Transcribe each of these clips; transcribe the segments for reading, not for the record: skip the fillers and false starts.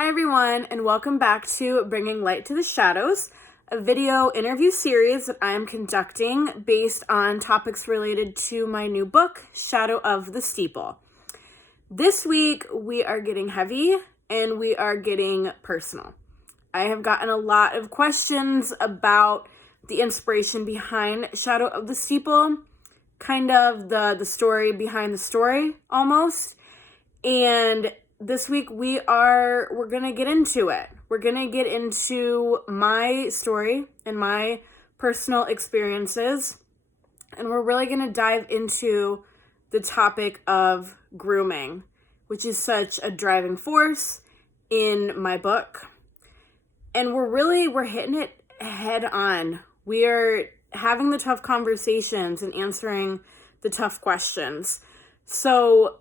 Hi everyone, and welcome back to Bringing Light to the Shadows, a video interview series that I am conducting based on topics related to my new book, Shadow of the Steeple. This week, we are getting heavy and we are getting personal. I have gotten a lot of questions about the inspiration behind Shadow of the Steeple, kind of the story behind the story, almost. And this week we're going to get into it. We're going to get into my story and my personal experiences. And we're really going to dive into the topic of grooming, which is such a driving force in my book. And we're hitting it head on. We are having the tough conversations and answering the tough questions. So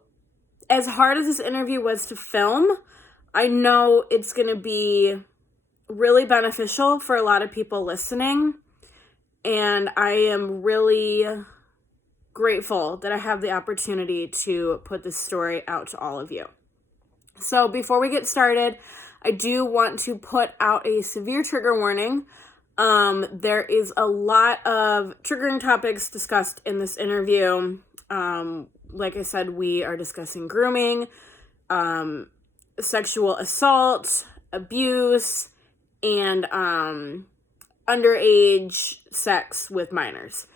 as hard as this interview was to film, I know it's going to be really beneficial for a lot of people listening. And I am really grateful that I have the opportunity to put this story out to all of you. So before we get started, I do want to put out a severe trigger warning. There is a lot of triggering topics discussed in this interview. Like I said, we are discussing grooming, sexual assault, abuse, and underage sex with minors.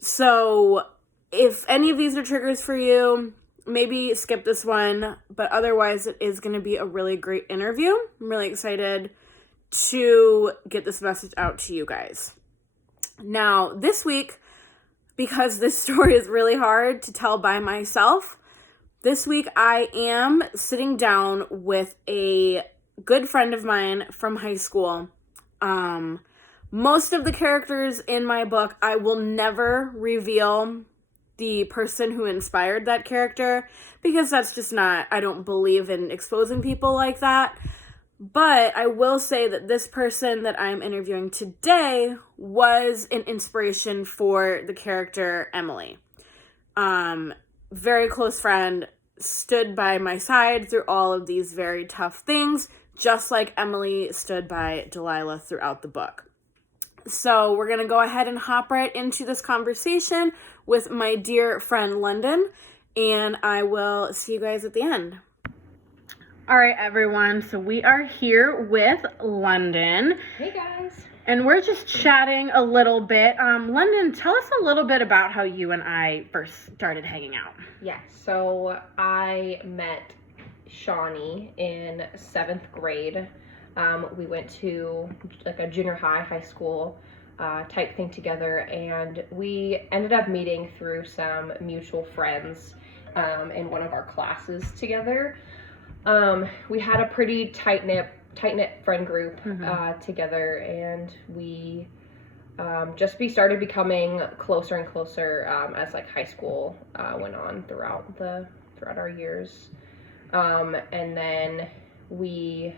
So if any of these are triggers for you, maybe skip this one, but otherwise it is going to be a really great interview. I'm really excited to get this message out to you guys. Now, this week, because this story is really hard to tell by myself, this week I am sitting down with a good friend of mine from high school. Most of the characters in my book, I will never reveal the person who inspired that character, because that's just not, I don't believe in exposing people like that. But I will say that this person that I'm interviewing today was an inspiration for the character Emily. Very close friend, stood by my side through all of these very tough things, just like Emily stood by Delilah throughout the book. So we're going to go ahead and hop right into this conversation with my dear friend London, and I will see you guys at the end. All right, everyone, so we are here with London. Hey, guys. And we're just chatting a little bit. London, tell us a little bit about how you and I first started hanging out. Yeah, so I met Shawnee in 7th grade. We went to like a junior high school type thing together, and we ended up meeting through some mutual friends in one of our classes together. We had a pretty tight-knit friend group together, and we started becoming closer and closer as like high school went on throughout our years. And then we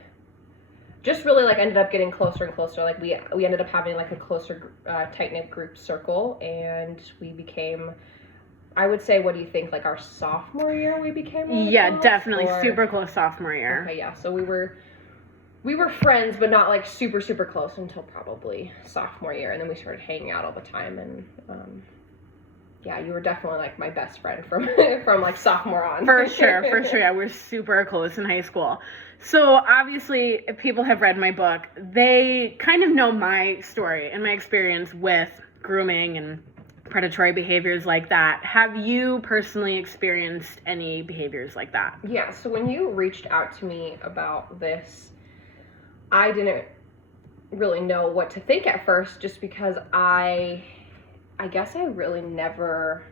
just really like ended up getting closer and closer. Like we ended up having like a closer tight-knit group circle, and we became, I would say, what do you think, like our sophomore year we became really close? Definitely super close sophomore year. Okay, yeah. So we were friends, but not like super, super close until probably sophomore year. And then we started hanging out all the time. And yeah, you were definitely like my best friend from like sophomore on. For sure. Yeah, we're super close in high school. So obviously, if people have read my book, they kind of know my story and my experience with grooming and predatory behaviors like that. Have you personally experienced any behaviors like that? Yeah, so when you reached out to me about this, I didn't really know what to think at first, just because I guess I really never,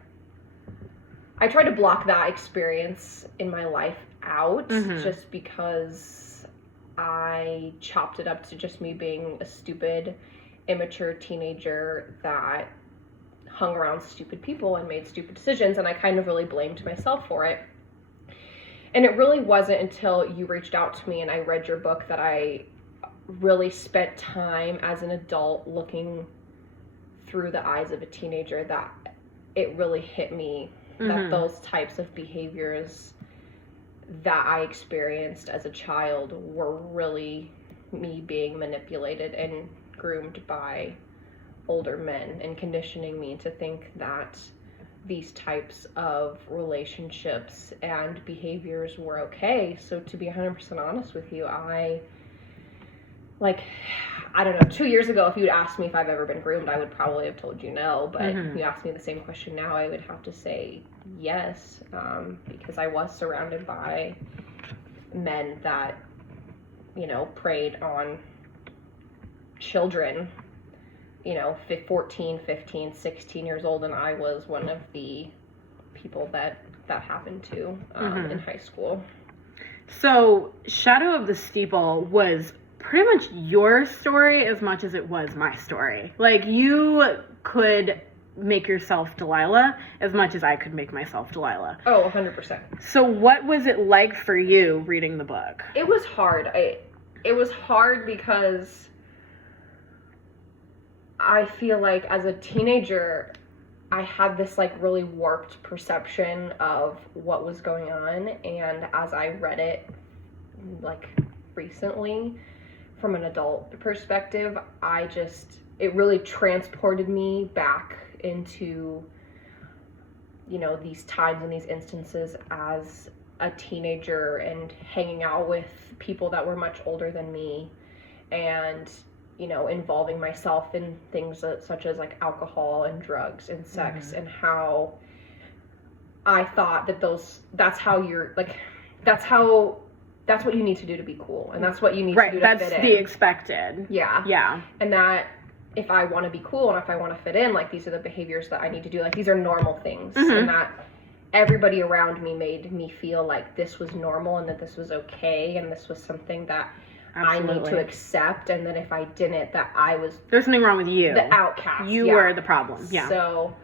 I tried to block that experience in my life out, just because I chopped it up to just me being a stupid, immature teenager that hung around stupid people and made stupid decisions, and I kind of really blamed myself for it. And it really wasn't until you reached out to me and I read your book that I really spent time as an adult looking through the eyes of a teenager that it really hit me that those types of behaviors that I experienced as a child were really me being manipulated and groomed by older men and conditioning me to think that these types of relationships and behaviors were okay. So to be 100% honest with you, I don't know, 2 years ago, if you'd asked me if I've ever been groomed, I would probably have told you no. But if you asked me the same question now, I would have to say yes, because I was surrounded by men that, preyed on children, 14, 15, 16 years old, and I was one of the people that happened to in high school. So, Shadow of the Steeple was pretty much your story as much as it was my story. Like, you could make yourself Delilah as much as I could make myself Delilah. Oh, 100%. So what was it like for you reading the book? It was hard. It was hard because I feel like as a teenager, I had this really warped perception of what was going on, and as I read it recently from an adult perspective, it really transported me back into these times and these instances as a teenager and hanging out with people that were much older than me, and involving myself in things such as alcohol and drugs and sex, and how I thought that that's what you need to do to be cool, and that's what you need to do to fit in. That's the expected. Yeah. And that if I want to be cool and if I want to fit in, these are the behaviors that I need to do. These are normal things, and that everybody around me made me feel like this was normal and that this was okay and this was something that Absolutely. I need to accept, and that if I didn't, that I was... There's something wrong with you. The outcast. You were the problem, yeah. So,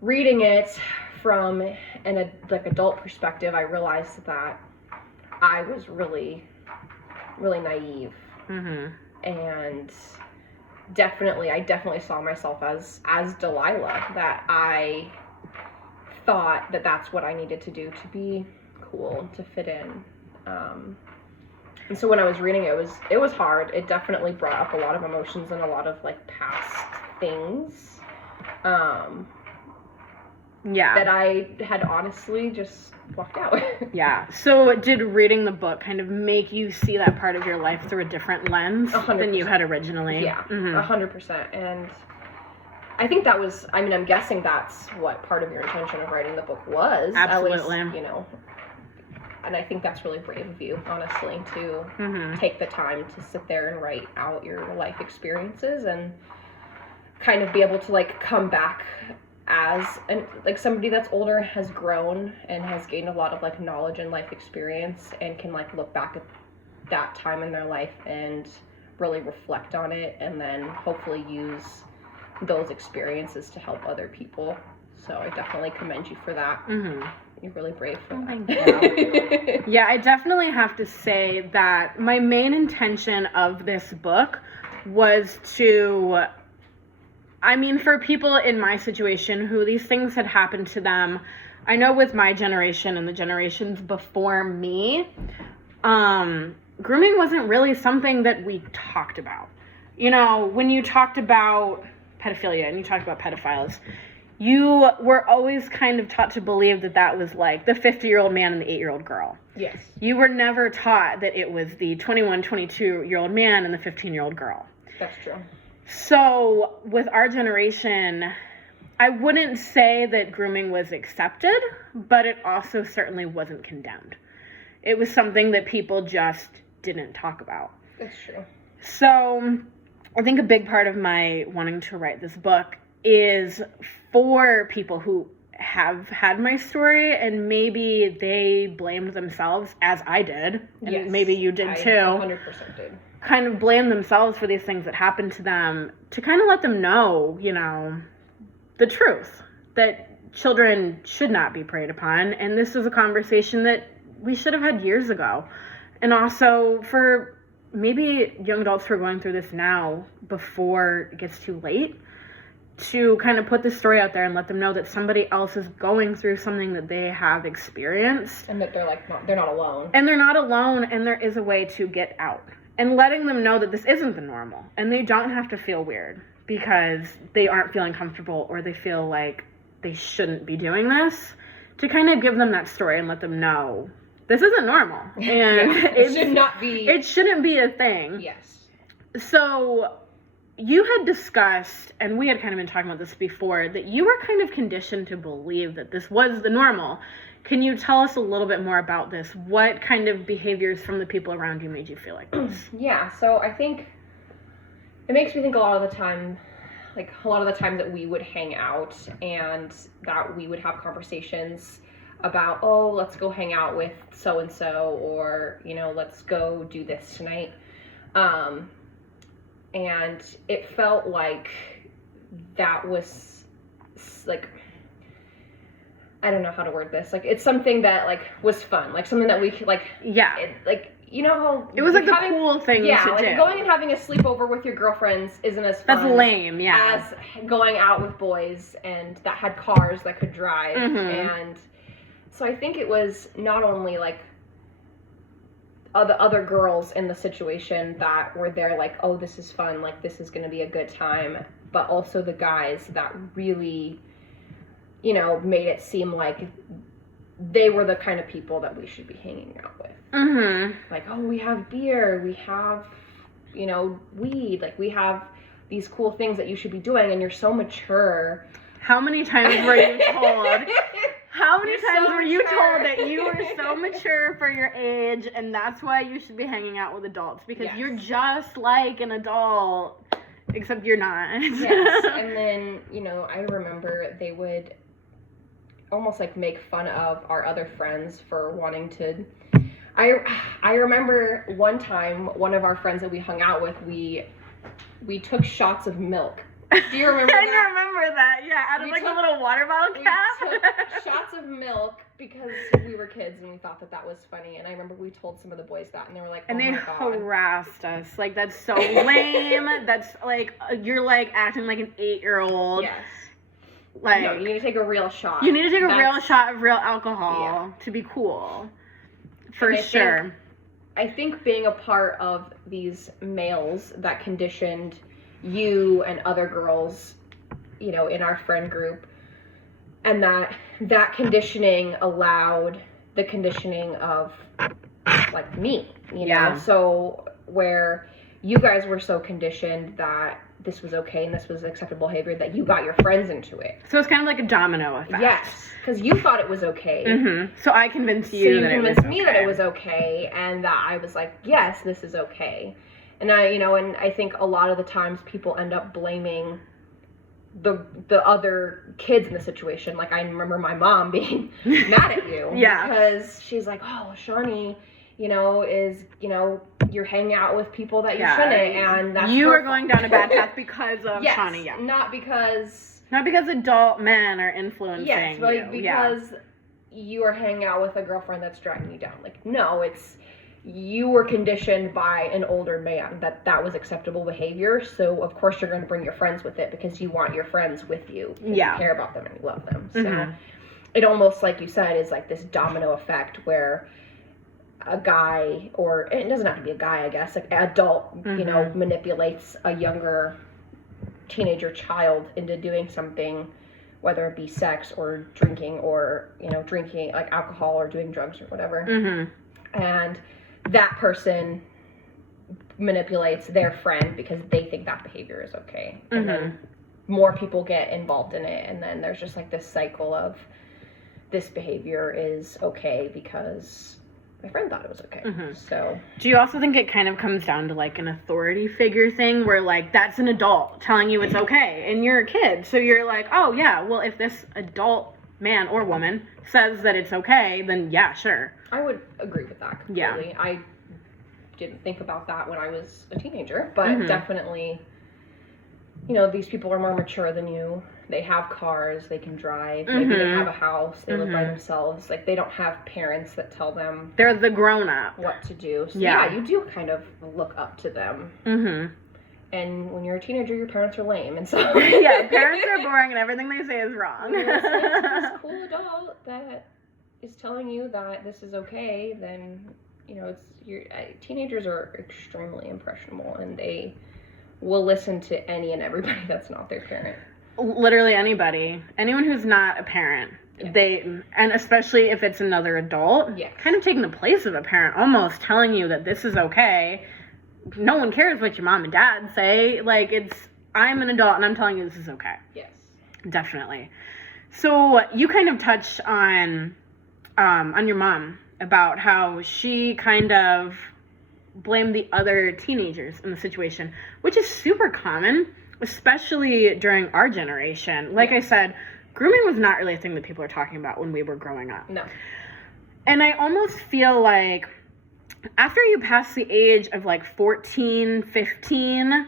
reading it from an adult perspective, I realized that I was really, really naive. And I definitely saw myself as Delilah, that I thought that that's what I needed to do to be cool, to fit in. And so when I was reading it was hard. It definitely brought up a lot of emotions and a lot of past things that I had honestly just blocked out. Yeah. So did reading the book kind of make you see that part of your life through a different lens 100%. Than you had originally? Yeah, 100%. And I think that was, I'm guessing that's what part of your intention of writing the book was. Absolutely. At least, and I think that's really brave of you, honestly, to take the time to sit there and write out your life experiences and kind of be able to come back as somebody that's older, has grown and has gained a lot of knowledge and life experience, and can look back at that time in their life and really reflect on it, and then hopefully use those experiences to help other people. So I definitely commend you for that. You're really brave for that. Thank you. Yeah, I definitely have to say that my main intention of this book was to, for people in my situation who these things had happened to them, I know with my generation and the generations before me, grooming wasn't really something that we talked about. When you talked about pedophilia and you talked about pedophiles, you were always kind of taught to believe that was the 50-year-old man and the 8-year-old girl. Yes. You were never taught that it was the 21, 22-year-old man and the 15-year-old girl. That's true. So with our generation, I wouldn't say that grooming was accepted, but it also certainly wasn't condemned. It was something that people just didn't talk about. That's true. So I think a big part of my wanting to write this book is for people who have had my story and maybe they blamed themselves, as I did, and yes, maybe you did too. 100% did. Kind of blame themselves for these things that happened to them, to kind of let them know, the truth, that children should not be preyed upon, and this is a conversation that we should have had years ago. And also for maybe young adults who are going through this now, before it gets too late, to kind of put the story out there and let them know that somebody else is going through something that they have experienced. And that they're not alone. And they're not alone, and there is a way to get out. And letting them know that this isn't the normal, and they don't have to feel weird because they aren't feeling comfortable or they feel like they shouldn't be doing this, to kind of give them that story and let them know this isn't normal. And it should not be. It shouldn't be a thing. Yes. So you had discussed, and we had kind of been talking about this before, that you were kind of conditioned to believe that this was the normal. Can you tell us a little bit more about this? What kind of behaviors from the people around you made you feel like this? Yeah, so I think it makes me think a lot of the time that we would hang out and that we would have conversations about, oh, let's go hang out with so-and-so, or, let's go do this tonight. And it felt like that was, like, I don't know how to word this. Like, it's something that, like, was fun. Like, something that we could, like... Yeah. How... It was, like, the cool thing to do. Yeah, like, going and having a sleepover with your girlfriends isn't as fun... That's lame, yeah. ...as going out with boys and that had cars that could drive. Mm-hmm. And so I think it was not only, like, the other girls in the situation that were there, like, oh, this is fun, like, this is going to be a good time, but also the guys that really... made it seem like they were the kind of people that we should be hanging out with. Mm-hmm. Like, oh, we have beer, we have, weed, like, we have these cool things that you should be doing, and you're so mature. How many times were you told? Were you told that you were so mature for your age, and that's why you should be hanging out with adults? Because you're just like an adult, except you're not. Yes, and then, I remember they would almost like make fun of our other friends for wanting to. I remember one time, one of our friends that we hung out with, we took shots of milk. Do you remember that? I remember that, yeah, out of like a little water bottle cap. We took shots of milk because we were kids and we thought that was funny. And I remember we told some of the boys that, and they were like, oh, and they harassed us. Like, that's so lame. That's like, you're like acting like an 8-year-old. Yes. Like, no, you need to take a real shot. You need to take a real shot of real alcohol to be cool. For sure. I think being a part of these males that conditioned you and other girls, in our friend group, and that conditioning allowed the conditioning of, like, me, So where you guys were so conditioned that this was okay and this was acceptable behavior that you got your friends into it. So it's kind of like a domino effect. Yes, because you thought it was okay. Mm-hmm. So I convinced you that it was okay. So you convinced me that it was okay, and that I was like, yes, this is okay. And and I think a lot of the times people end up blaming the other kids in the situation. Like, I remember my mom being mad at you. Yeah. Because she's like, oh, Shawnee, is, you're hanging out with people that you shouldn't, and that's you are going down a bad path because of Shawnee. Yeah. Not because adult men are influencing you. Because you are hanging out with a girlfriend that's dragging you down. Like, no, it's you were conditioned by an older man that was acceptable behavior, so of course you're going to bring your friends with it because you want your friends with you. You care about them and you love them. So it almost, like you said, is like this domino effect where a guy, or it doesn't have to be a guy, I guess, like an adult, manipulates a younger teenager child into doing something, whether it be sex or drinking, or drinking like alcohol or doing drugs or whatever. And that person manipulates their friend because they think that behavior is okay. And then more people get involved in it, and then there's just like this cycle of this behavior is okay because my friend thought it was okay. So do you also think it kind of comes down to like an authority figure thing where like that's an adult telling you it's okay and you're a kid, so you're like, oh yeah, well, if this adult man or woman says that it's okay, then yeah, sure. I would agree with that completely. Yeah. I didn't think about that when I was a teenager, but definitely, these people are more mature than you. They have cars, they can drive, maybe they have a house, they live by themselves. Like, they don't have parents that tell them... They're the grown-up. ...what to do. So, yeah, you do kind of look up to them. And when you're a teenager, your parents are lame, and so yeah, parents are boring, and everything they say is wrong. When you're listening to this cool adult that is telling you that this is okay, then teenagers are extremely impressionable, and they will listen to any and everybody that's not their parent. Literally anybody, anyone who's not a parent. Yes. And especially if it's another adult, yes. Kind of taking the place of a parent, almost telling you that this is okay. No one cares what your mom and dad say. Like, I'm an adult and I'm telling you this is okay. Yes. Definitely. So you kind of touched on your mom about how she kind of blamed the other teenagers in the situation, which is super common, especially during our generation. Like I said, grooming was not really a thing that people are talking about when we were growing up. No. And I almost feel like after you pass the age of 14, 15,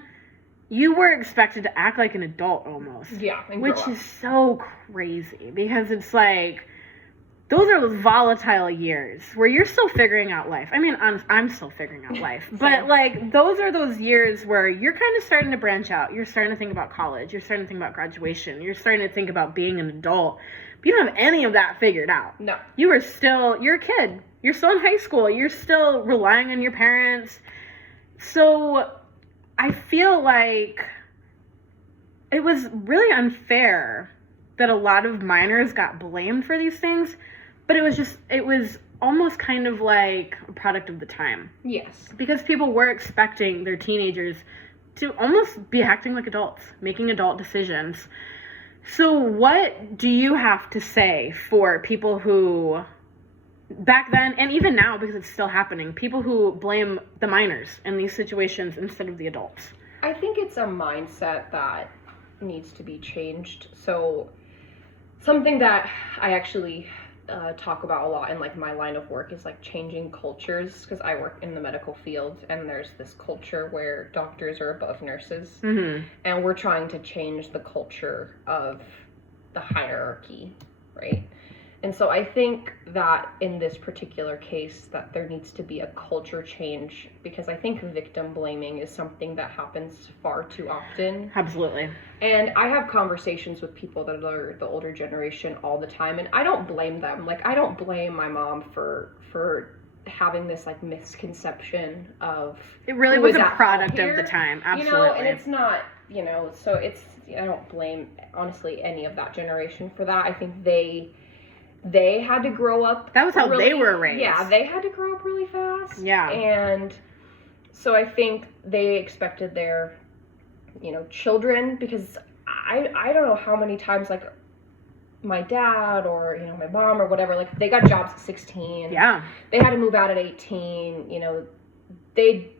you were expected to act like an adult almost. Yeah. Which is so crazy because it's those are those volatile years where you're still figuring out life. I mean, I'm still figuring out life. But, those are those years where you're kind of starting to branch out. You're starting to think about college. You're starting to think about graduation. You're starting to think about being an adult. But you don't have any of that figured out. No. You're a kid. You're still in high school. You're still relying on your parents. So I feel like it was really unfair that a lot of minors got blamed for these things. But it was almost kind of like a product of the time. Yes. Because people were expecting their teenagers to almost be acting like adults, making adult decisions. So what do you have to say for people who, back then, and even now, because it's still happening, people who blame the minors in these situations instead of the adults? I think it's a mindset that needs to be changed. So something that I actually talk about a lot in my line of work is changing cultures, because I work in the medical field and there's this culture where doctors are above nurses. Mm-hmm. And we're trying to change the culture of the hierarchy, right? And so I think that in this particular case that there needs to be a culture change, because I think victim blaming is something that happens far too often. Absolutely. And I have conversations with people that are the older generation all the time, and I don't blame them. I don't blame my mom for having this misconception of it really was a product of the time. Absolutely. And it's not, so I don't blame honestly any of that generation for that. I think they had to grow up. That was how they were raised. Yeah, they had to grow up really fast. Yeah. And so I think they expected their, children, because I don't know how many times, my dad or, my mom or whatever, they got jobs at 16. Yeah. They had to move out at 18. They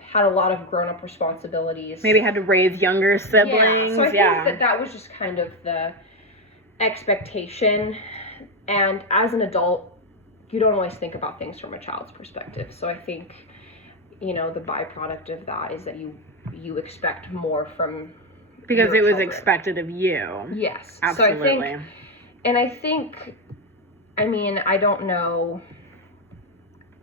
had a lot of grown-up responsibilities. Maybe had to raise younger siblings. Yeah, so I think that was just kind of the expectation. And as an adult, you don't always think about things from a child's perspective. So I think, the byproduct of that is that you expect more from because your it was children. Expected of you. Yes. Absolutely. So I think, I don't know,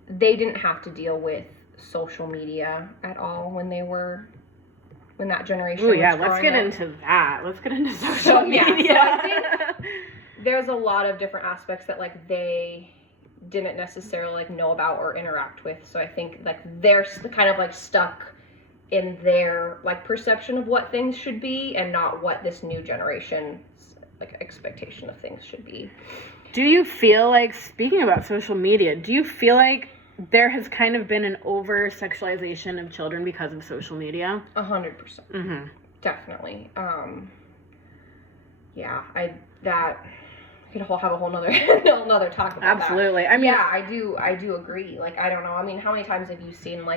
they didn't have to deal with social media at all when that generation was growing let's get up. into that. Let's get into social media. So I think there's a lot of different aspects that they didn't necessarily know about or interact with. So I think they're kind of stuck in their perception of what things should be and not what this new generation's expectation of things should be. Do you feel speaking about social media, do you feel there has kind of been an over-sexualization of children because of social media? 100%. Mm-hmm. Definitely. Could have a whole nother talk about Absolutely. that. I do agree. I don't know. How many times have you seen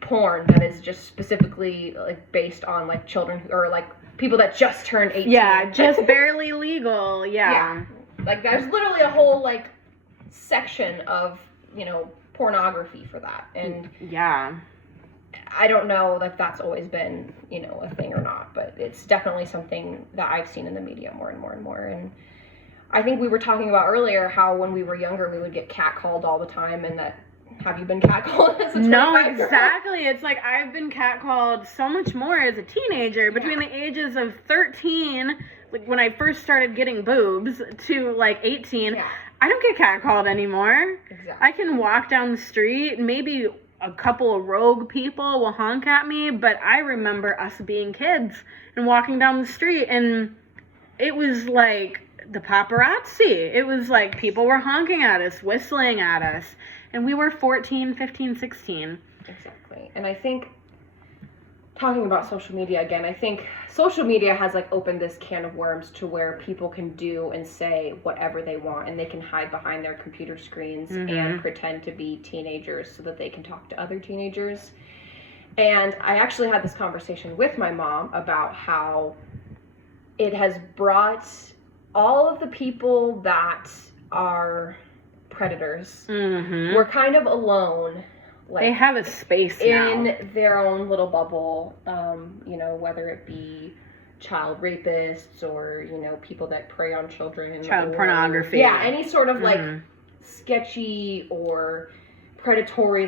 porn that is just specifically based on children or people that just turned 18? Yeah, just barely legal. Yeah. There's literally a whole section of pornography for that. And yeah, I don't know if that's always been a thing or not, but it's definitely something that I've seen in the media more and more and more. And I think we were talking about earlier how when we were younger we would get catcalled all the time, and that have you been catcalled as a 25-year-old? No, exactly. It's like I've been catcalled so much more as a teenager, between the ages of 13, like when I first started getting boobs, to like 18. Yeah. I don't get catcalled anymore. Exactly. I can walk down the street, maybe a couple of rogue people will honk at me, but I remember us being kids and walking down the street, and it was like the paparazzi. It was like people were honking at us, whistling at us, and we were 14, 15, 16. Exactly. And I think, talking about social media again, I think social media has like opened this can of worms to where people can do and say whatever they want, and they can hide behind their computer screens and pretend to be teenagers so that they can talk to other teenagers. And I actually had this conversation with my mom about how it has brought all of the people that are predators were kind of alone. Like, they have a space in now. their own little bubble, whether it be child rapists or, people that prey on children. Child pornography. Yeah, any sort of like sketchy or predatory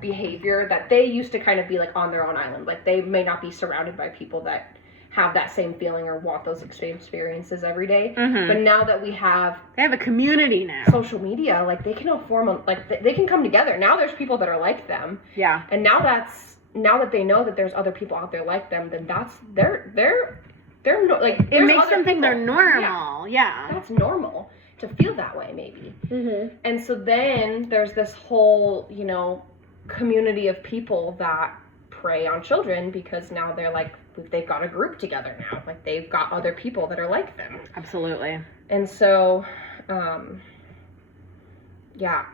behavior that they used to kind of be like on their own island. Like they may not be surrounded by people that have that same feeling or want those same experiences every day. But now that they have a community now, social media, like they can form they can come together. Now there's people that are like them. Yeah. And now that they know that there's other people out there like them, then that's they're like, it makes them think they're normal. Yeah. That's normal to feel that way, maybe. And so then there's this whole, community of people that prey on children because now they're like, they've got a group together now. Like they've got other people that are like them. Absolutely. And so,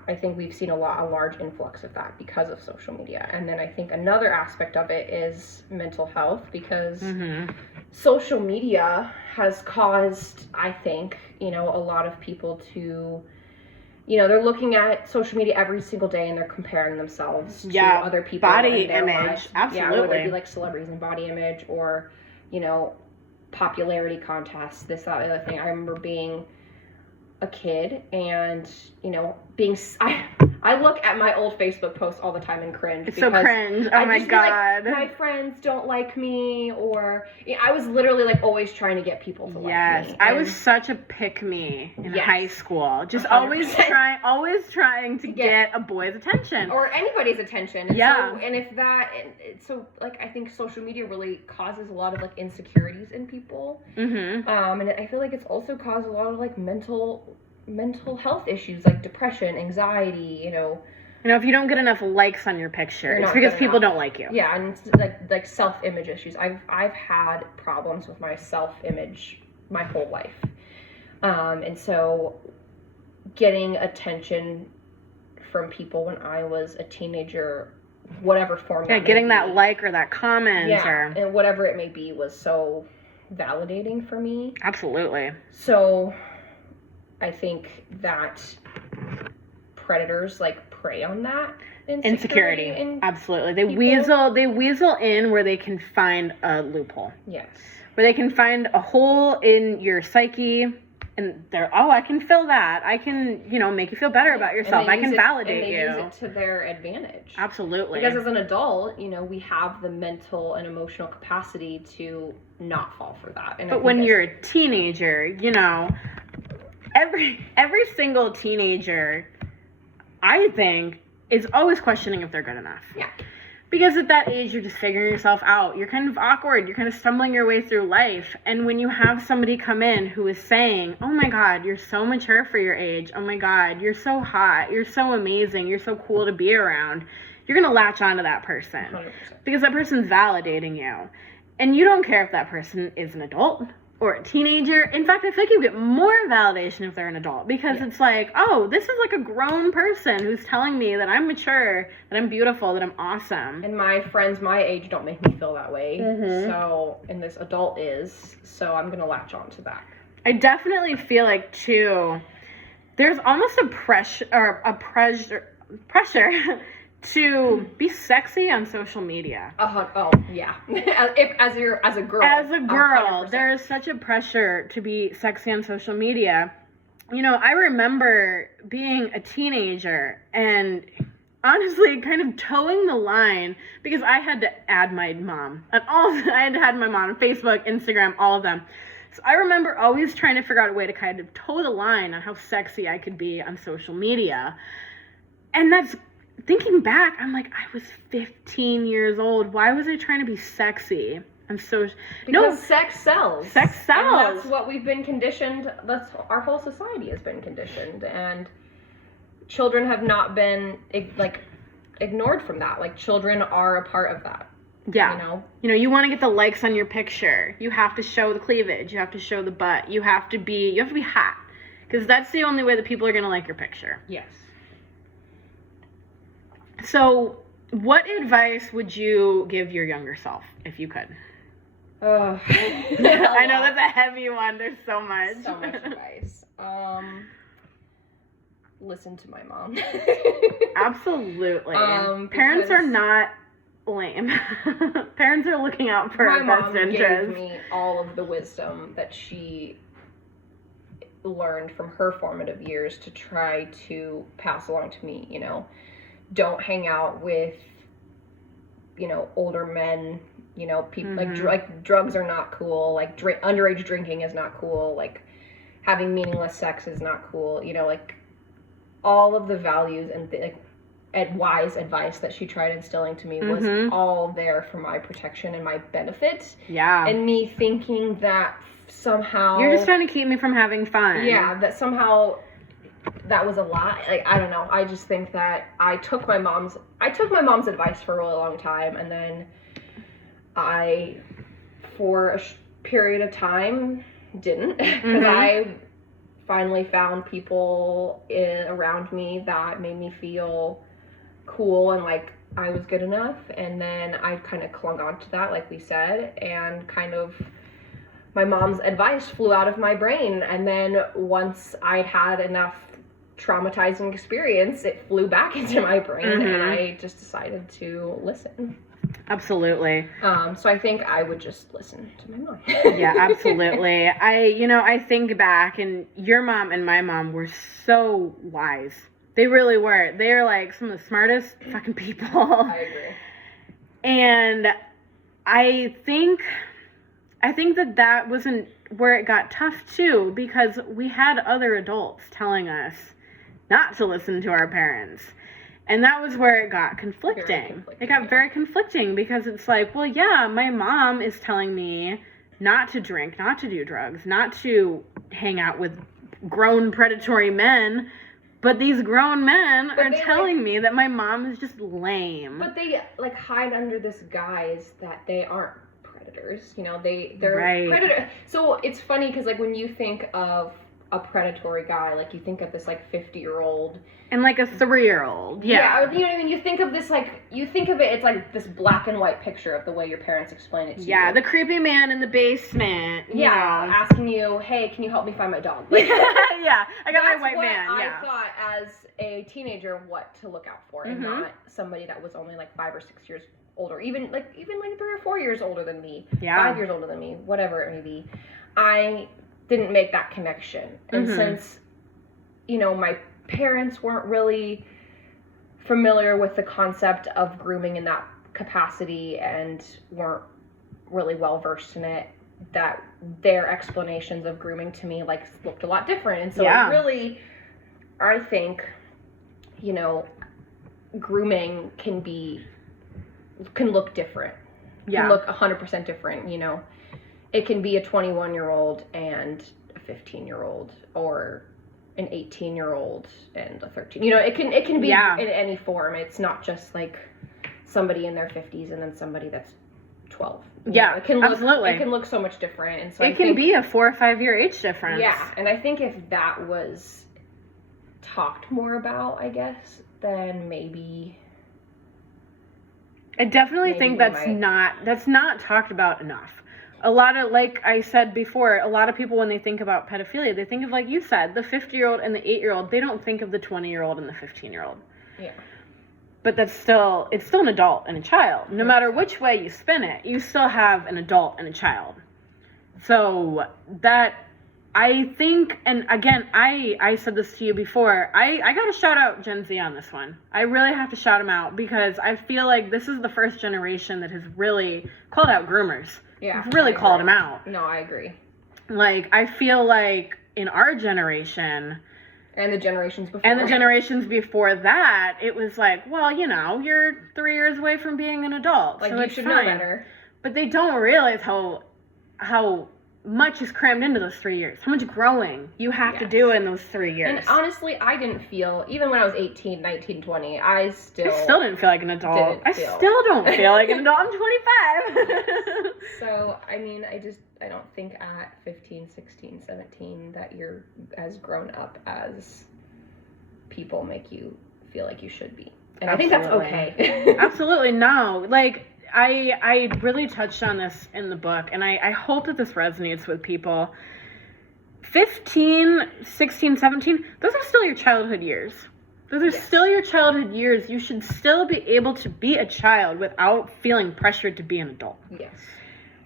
I think we've seen a large influx of that because of social media. And then I think another aspect of it is mental health, because social media has caused, I think, a lot of people to, they're looking at social media every single day and they're comparing themselves to other people. Body image. Lives. Absolutely. Yeah, whether it be like celebrities and body image or, popularity contests, this, that, the other thing. I remember being a kid and, I look at my old Facebook posts all the time and cringe. It's so cringe. Oh my God. Like, my friends don't like me, or I was literally like always trying to get people to like me. Yes, I was such a pick-me in high school. Just 100%. always trying to get a boy's attention. Or anybody's attention. And I think social media really causes a lot of like insecurities in people. And I feel like it's also caused a lot of like mental health issues like depression, anxiety, if you don't get enough likes on your picture, it's because people don't like you. Yeah, and it's like self-image issues. I've had problems with my self-image my whole life. And so getting attention from people when I was a teenager, whatever form that getting may that be, like or that comment and whatever it may be, was so validating for me. Absolutely. So I think that predators like prey on that insecurity. Absolutely. They weasel in where they can find a loophole. Yes. Where they can find a hole in your psyche, and I can fill that. I can, make you feel better about yourself. I can validate you. And they use it to their advantage. Absolutely. Because as an adult, we have the mental and emotional capacity to not fall for that. But when you're a teenager, every single teenager, I think, is always questioning if they're good enough. Yeah. Because at that age, you're just figuring yourself out. You're kind of awkward. You're kind of stumbling your way through life. And when you have somebody come in who is saying, oh my God, you're so mature for your age. Oh my God, you're so hot. You're so amazing. You're so cool to be around. You're going to latch onto that person. 100%. Because that person's validating you. And you don't care if that person is an adult or a teenager. In fact, I think you get more validation if they're an adult, because it's like, oh, this is like a grown person who's telling me that I'm mature, that I'm beautiful, that I'm awesome. And my friends my age don't make me feel that way. So, and this adult is, so I'm going to latch on to that. I definitely feel like, too, there's almost a pressure to be sexy on social media. Oh, yeah. As a girl. As a girl, 100%. There is such a pressure to be sexy on social media. I remember being a teenager and, honestly kind of towing the line, because I had to add my mom and I had to add my mom on Facebook, Instagram, all of them. So I remember always trying to figure out a way to kind of toe the line on how sexy I could be on social media. And that's, thinking back, I'm like, I was 15 years old. Why was I trying to be sexy? Because sex sells. Sex sells. And that's what we've been conditioned. That's our whole society has been conditioned, and children have not been ignored from that. Like, children are a part of that. Yeah. You want to get the likes on your picture. You have to show the cleavage. You have to show the butt. You have to be hot, because that's the only way that people are going to like your picture. Yes. So, what advice would you give your younger self if you could? I know that's a heavy one. There's so much. So much advice. Listen to my mom. Absolutely. Parents are not lame. Parents are looking out for our best interests. My mom gave me all of the wisdom that she learned from her formative years to try to pass along to me. Don't hang out with, older men. People like drugs are not cool. Like underage drinking is not cool. Like having meaningless sex is not cool. All of the values and wise advice that she tried instilling to me was all there for my protection and my benefit. Yeah. And me thinking that somehow you're just trying to keep me from having fun. Yeah, that somehow that was a lie. Like, I don't know. I just think that I took my mom's advice for a really long time, and then I, for a period of time, didn't, because I finally found people around me that made me feel cool and like I was good enough, and then I kind of clung on to that, like we said, and kind of my mom's advice flew out of my brain, and then once I'd had enough traumatizing experience, it flew back into my brain, and I just decided to listen. Absolutely. So I think I would just listen to my mom. Yeah, absolutely. I think back, and your mom and my mom were so wise. They really were. They're like some of the smartest fucking people. I agree. And I think that wasn't where it got tough too, because we had other adults telling us not to listen to our parents. And that was where it got conflicting. It got very conflicting, because it's like, well, yeah, my mom is telling me not to drink, not to do drugs, not to hang out with grown predatory men, but these grown men are telling me that my mom is just lame. But they hide under this guise that they aren't predators. They're right. Predator. So it's funny, because when you think of a predatory guy, you think of this 50-year-old and a 3-year-old. Yeah, or, you know what I mean? You think of this you think of it, it's this black and white picture of the way your parents explain it to you. Yeah, the creepy man in the basement. Yeah, asking you, hey, can you help me find my dog? Yeah, I got my white man. I thought as a teenager what to look out for, and not somebody that was only 5 or 6 years older, even 3 or 4 years older than me, 5 years older than me, whatever it may be. I didn't make that connection, and since my parents weren't really familiar with the concept of grooming in that capacity and weren't really well versed in it, that their explanations of grooming to me looked a lot different. And so it really, I think, grooming can look different. Can look 100% different. It can be a 21-year-old and a 15-year-old, or an 18-year-old and a 13. It can be in any form. It's not just somebody in their 50s and then somebody that's 12. Yeah, it can look, absolutely. It can look so much different, and so it can be a 4 or 5 year age difference. Yeah, and I think if that was talked more about, I guess, then maybe. I definitely think that's not talked about enough. A lot of, like I said before, a lot of people, when they think about pedophilia, they think of, like you said, the 50-year-old and the 8-year-old. They don't think of the 20-year-old and the 15-year-old. Yeah. But it's still an adult and a child. No matter which way you spin it, you still have an adult and a child. So that I think, and again, I said this to you before, I got to shout out Gen Z on this one. I really have to shout them out because I feel like this is the first generation that has really called out groomers. Yeah. Really called them out. No, I agree. Like, I feel like in our generation... And the generations before. And the generations before that, it was like, well, you know, you're 3 years away from being an adult. Like, so you it's should fine. know better. But they don't realize how much is crammed into those 3 years. How much growing you have to do in those 3 years. And honestly, I didn't feel, even when I was 18, 19, 20, I still didn't feel like an adult. I still don't feel like an adult. I'm 25. So, I mean, I don't think at 15, 16, 17 that you're as grown up as people make you feel like you should be. And I think that's okay. Absolutely, no. Like, I really touched on this in the book, and I hope that this resonates with people. 15, 16, 17, those are still your childhood years. Those are still your childhood years. You should still be able to be a child without feeling pressured to be an adult. Yes.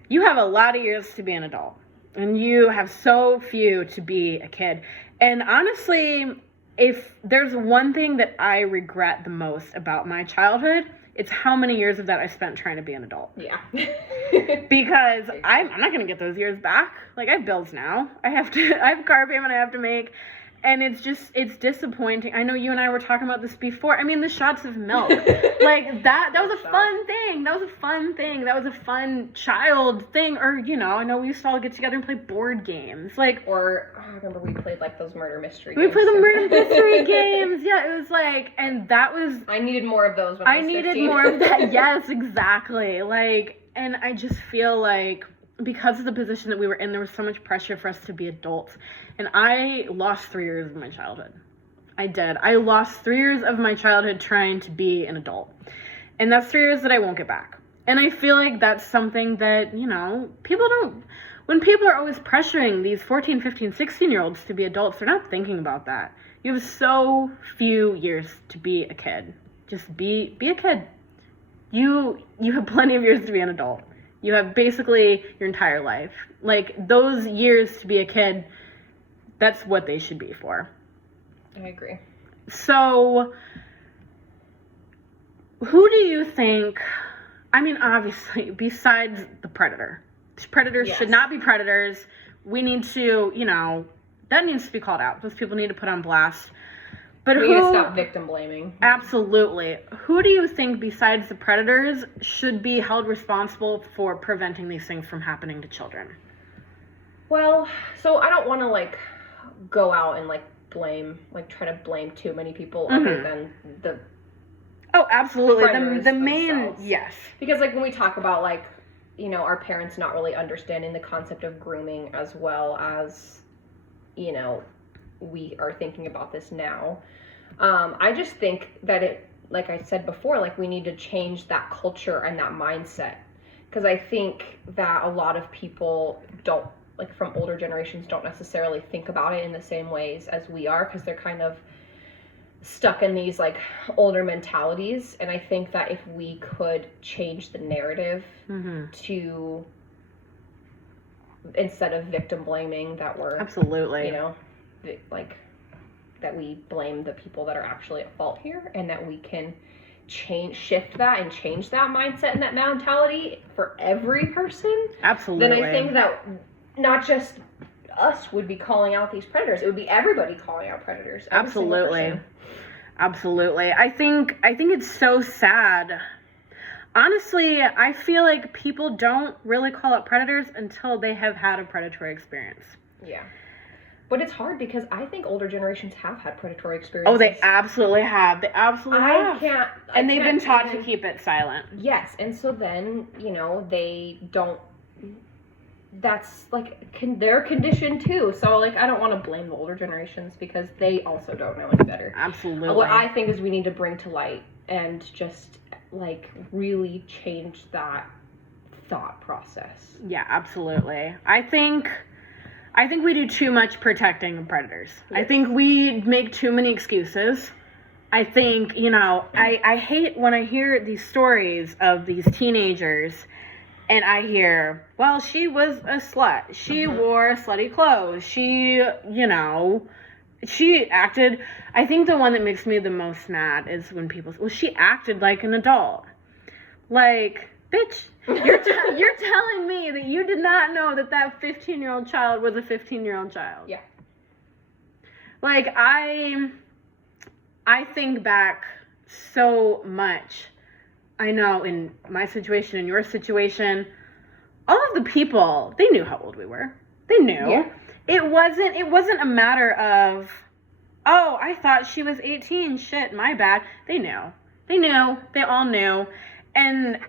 You have a lot of years to be an adult, and you have so few to be a kid. And honestly, if there's one thing that I regret the most about my childhood, it's how many years of that I spent trying to be an adult. Yeah. Because I'm not going to get those years back. Like, I have bills now. I have car payment I have to make. And it's disappointing. I know you and I were talking about this before. I mean, the shots of milk. Like, that was a fun thing. That was a fun thing. That was a fun child thing. Or, you know, I know we used to all get together and play board games. Like, or, I remember we played, like, those murder mystery games. We played the murder mystery games. Yeah, it was like, and that was... I needed more of those when I was 15. I needed more of that. Yes, exactly. Like, and I just feel like... because of the position that we were in, there was so much pressure for us to be adults. And I lost 3 years of my childhood. I did. I lost 3 years of my childhood trying to be an adult. And that's 3 years that I won't get back. And I feel like that's something that, you know, when people are always pressuring these 14, 15, 16-year-olds to be adults, they're not thinking about that. You have so few years to be a kid. Just be a kid. You have plenty of years to be an adult. You have basically your entire life. Like, those years to be a kid, that's what they should be for. I agree. So, who do you think, I mean, obviously, besides the predator. Predators should not be predators. We need to, you know, that needs to be called out. Those people need to put on blast. But we need to stop victim blaming. Absolutely. Who do you think, besides the predators, should be held responsible for preventing these things from happening to children? Well, so I don't want to, like, go out and, like, try to blame too many people other than the... Oh, absolutely. The main... themselves. Yes. Because, like, when we talk about, like, you know, our parents not really understanding the concept of grooming as well as, you know, we are thinking about this now. I just think that it, like I said before, like, we need to change that culture and that mindset. Because I think that a lot of people don't, like, from older generations, don't necessarily think about it in the same ways as we are, because they're kind of stuck in these, like, older mentalities. And I think that if we could change the narrative to, instead of victim blaming, that we're... Absolutely. You know, like, that we blame the people that are actually at fault here, and that we can shift that and change that mindset and that mentality for every person. Absolutely. Then I think that not just us would be calling out these predators, it would be everybody calling out predators. Absolutely. Absolutely. I think it's so sad. Honestly, I feel like people don't really call out predators until they have had a predatory experience. Yeah. But it's hard because I think older generations have had predatory experiences. Oh, they absolutely have. They absolutely have. And they've been taught to keep it silent. Yes. And so then, you know, they don't... That's, like, their condition, too. So, like, I don't want to blame the older generations because they also don't know any better. Absolutely. What I think is we need to bring to light and just, like, really change that thought process. Yeah, absolutely. I think we do too much protecting predators. Yes. I think we make too many excuses. I think, you know, I hate when I hear these stories of these teenagers and I hear, well, she was a slut. She wore slutty clothes. She, she acted, I think the one that makes me the most mad is when people, well, she acted like an adult. Like, bitch, you're telling me that you did not know that 15-year-old child was a 15-year-old child. Yeah. Like, I think back so much. I know in my situation, in your situation, all of the people, they knew how old we were. They knew. Yeah. It wasn't a matter of, oh, I thought she was 18. Shit, my bad. They knew. They knew. They all knew. And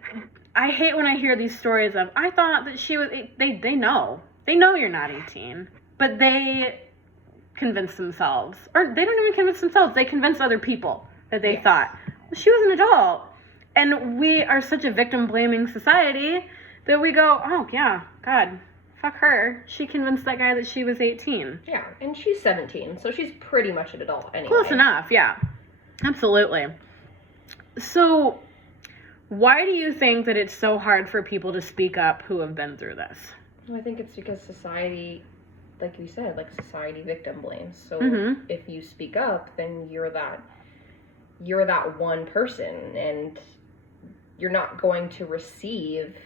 I hate when I hear these stories of, I thought that she was, they know. They know you're not 18. But they convince themselves, or they don't even convince themselves, they convince other people that they thought, well, she was an adult. And we are such a victim-blaming society that we go, oh, yeah, God, fuck her. She convinced that guy that she was 18. Yeah, and she's 17, so she's pretty much an adult anyway. Close enough, yeah. Absolutely. So, why do you think that it's so hard for people to speak up who have been through this? Well, I think it's because society, like you said, society victim blames. So if you speak up, then you're that one person, and you're not going to receive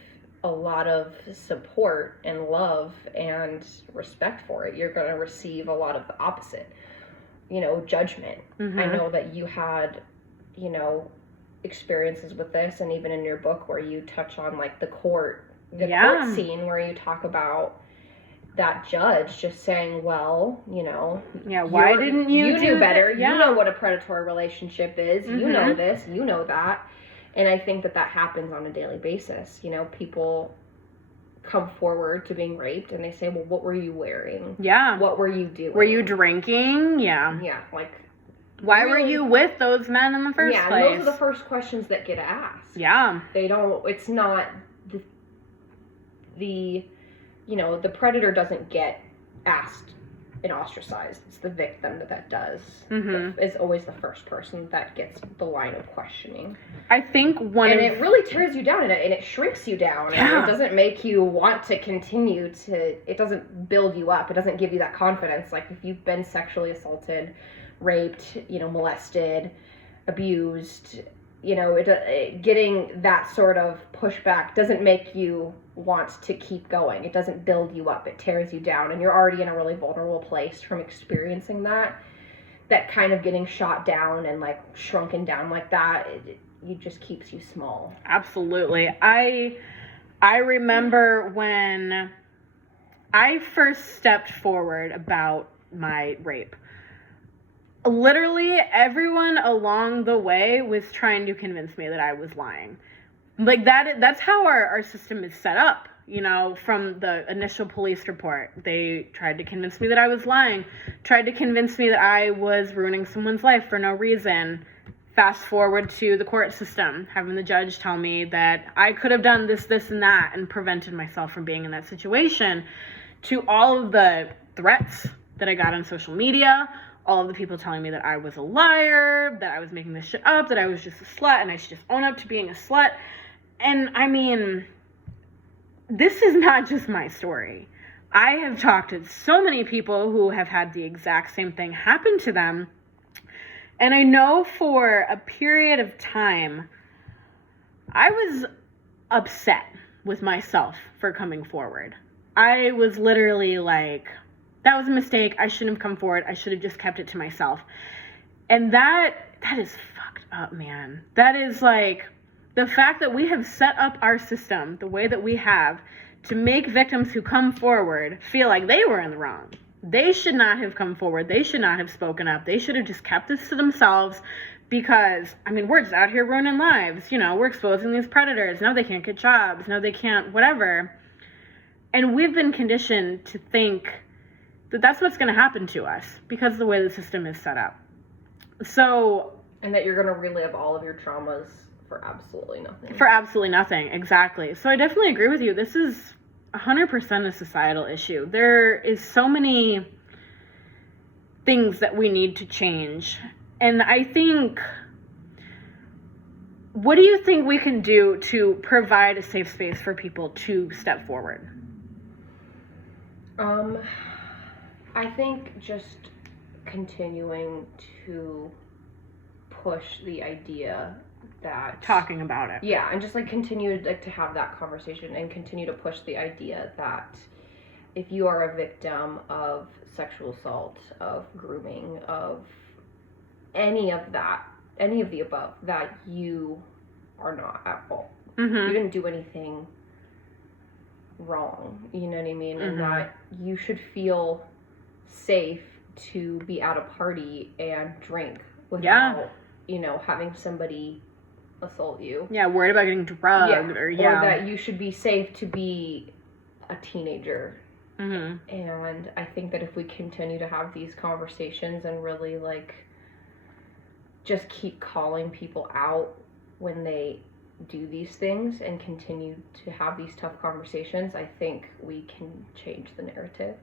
a lot of support and love and respect for it. You're going to receive a lot of the opposite, judgment. I know that you had, experiences with this, and even in your book where you touch on the court scene where you talk about that judge just saying, well, why didn't you knew better. You know what a predatory relationship is. You know this, you know that. And I think that happens on a daily basis. People come forward to being raped and they say, well, what were you wearing? Yeah. What were you doing? Were you drinking? Yeah. Yeah, why were you with those men in the first place? Yeah, and those are the first questions that get asked. Yeah. It's not the predator doesn't get asked and ostracized. It's the victim that does. Is always the first person that gets the line of questioning. I think it really tears you down and it shrinks you down. Yeah. And it doesn't make you want to continue it doesn't build you up. It doesn't give you that confidence. Like if you've been sexually assaulted, raped, molested, abused, getting that sort of pushback doesn't make you want to keep going. It doesn't build you up. It tears you down, and you're already in a really vulnerable place from experiencing that kind of getting shot down and shrunken down like that. It just keeps you small. Absolutely. I remember when I first stepped forward about my rape. Literally everyone along the way was trying to convince me that I was lying. That's how our system is set up, from the initial police report. They tried to convince me that I was lying, tried to convince me that I was ruining someone's life for no reason. Fast forward to the court system, having the judge tell me that I could have done this, this, and that, and prevented myself from being in that situation, to all of the threats that I got on social media, all of the people telling me that I was a liar, that I was making this shit up, that I was just a slut, and I should just own up to being a slut. And I mean, this is not just my story. I have talked to so many people who have had the exact same thing happen to them. And I know for a period of time, I was upset with myself for coming forward. I was literally like, that was a mistake. I shouldn't have come forward. I should have just kept it to myself. And that is fucked up, man. That is the fact that we have set up our system the way that we have to make victims who come forward feel like they were in the wrong. They should not have come forward. They should not have spoken up. They should have just kept this to themselves because, we're just out here ruining lives. We're exposing these predators. No, they can't get jobs. No, they can't whatever. And we've been conditioned to think that that's what's going to happen to us because of the way the system is set up. So... And that you're going to relive all of your traumas for absolutely nothing. For absolutely nothing, exactly. So I definitely agree with you. This is 100% a societal issue. There is so many things that we need to change. And I think what do you think we can do to provide a safe space for people to step forward? I think just continuing to push the idea that talking about it. Yeah, and just like continue like to have that conversation and continue to push the idea that if you are a victim of sexual assault, of grooming, of any of the above, that you are not at fault. Mm-hmm. You didn't do anything wrong, you know what I mean? Mm-hmm. And that you should feel safe to be at a party and drink without, having somebody assault you. Yeah, worried about getting drugged or that you should be safe to be a teenager. Mm-hmm. And I think that if we continue to have these conversations and really like just keep calling people out when they do these things and continue to have these tough conversations, I think we can change the narrative.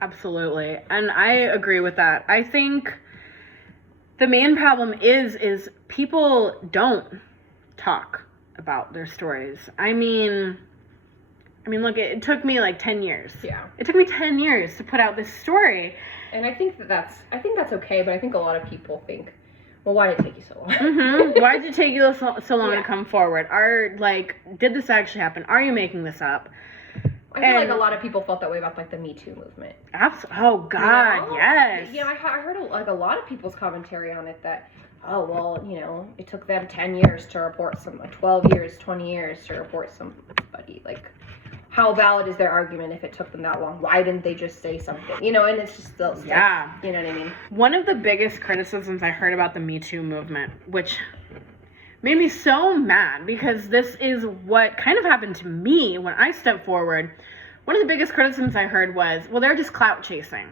Absolutely. And I agree with that. I think the main problem is people don't talk about their stories. I mean, look, it took me like 10 years. Yeah. It took me 10 years to put out this story. And I think that's okay, but I think a lot of people think, well, why did it take you so long? Mm-hmm. Why did it take you so long Yeah. to come forward? Did this actually happen? Are you making this up? I feel like a lot of people felt that way about like the Me Too movement. Oh God, yes. I heard a lot of people's commentary on it that, oh well, it took them 10 years to report 12 years, 20 years to report somebody. Like, how valid is their argument if it took them that long? Why didn't they just say something? And it's just still, yeah. You know what I mean? One of the biggest criticisms I heard about the Me Too movement, which made me so mad because this is what kind of happened to me when I stepped forward. One of the biggest criticisms I heard was, well, they're just clout chasing.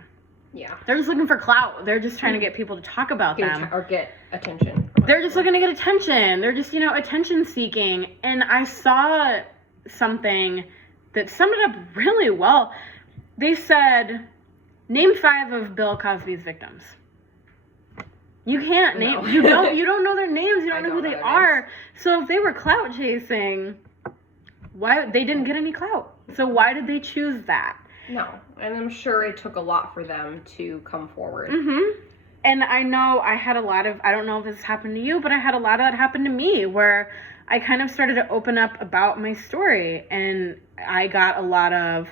Yeah. They're just looking for clout. They're just trying to get people to talk about them. Or get attention. They're just looking to get attention. They're just, attention seeking. And I saw something that summed it up really well. They said, name 5 of Bill Cosby's victims. You can't name. No. You don't know their names. You don't know who they are. So if they were clout chasing, why they didn't get any clout? So why did they choose that? No, and I'm sure it took a lot for them to come forward. Mm-hmm. And I know I had a lot of, I don't know if this happened to you, but I had a lot of that happen to me where I kind of started to open up about my story, and I got a lot of,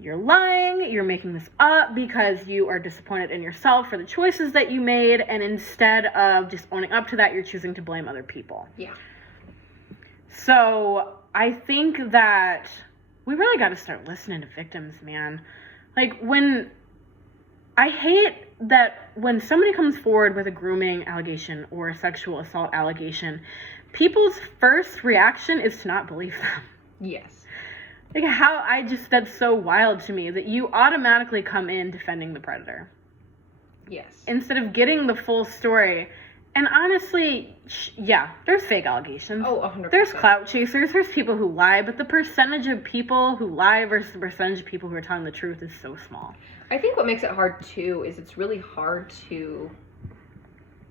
you're lying, you're making this up because you are disappointed in yourself for the choices that you made, and instead of just owning up to that, you're choosing to blame other people. Yeah. So I think that we really got to start listening to victims, man. Like, I hate that when somebody comes forward with a grooming allegation or a sexual assault allegation, people's first reaction is to not believe them. Yes. Like, that's so wild to me that you automatically come in defending the predator. Yes. Instead of getting the full story. And honestly, there's fake allegations. Oh, 100%. There's clout chasers, there's people who lie, but the percentage of people who lie versus the percentage of people who are telling the truth is so small. I think what makes it hard, too, is it's really hard to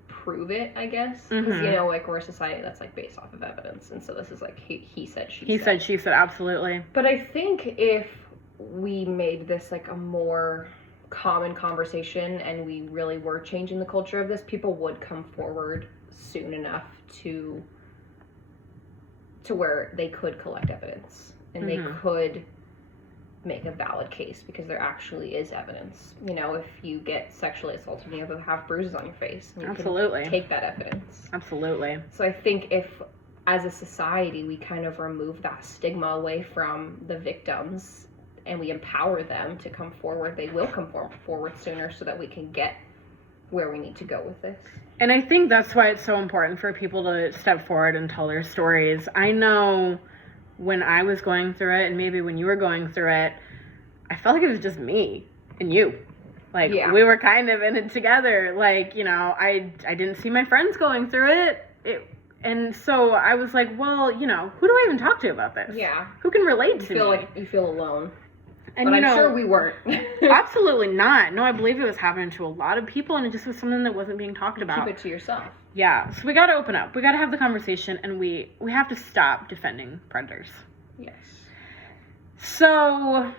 prove it, I guess. Because, Mm-hmm. we're a society that's, based off of evidence. And so this is, he said, she said. He said, she said, absolutely. But I think if we made this, a more common conversation and we really were changing the culture of this, people would come forward soon enough to where they could collect evidence and Mm-hmm. they could make a valid case because there actually is evidence. If you get sexually assaulted, you have bruises on your face. And you Absolutely. can take that evidence. Absolutely. So I think if, as a society, we kind of remove that stigma away from the victims and we empower them to come forward, they will come forward sooner so that we can get where we need to go with this. And I think that's why it's so important for people to step forward and tell their stories. I know when I was going through it, and maybe when you were going through it, I felt like it was just me and you. We were kind of in it together. I didn't see my friends going through it. And so I was like, well, who do I even talk to about this? Yeah. Who can relate to me? Like you feel alone. And but I'm sure we weren't. Absolutely not. No, I believe it was happening to a lot of people, and it just was something that wasn't being talked about. Keep it to yourself. Yeah, so we got to open up. We got to have the conversation, and we have to stop defending predators. Yes. So,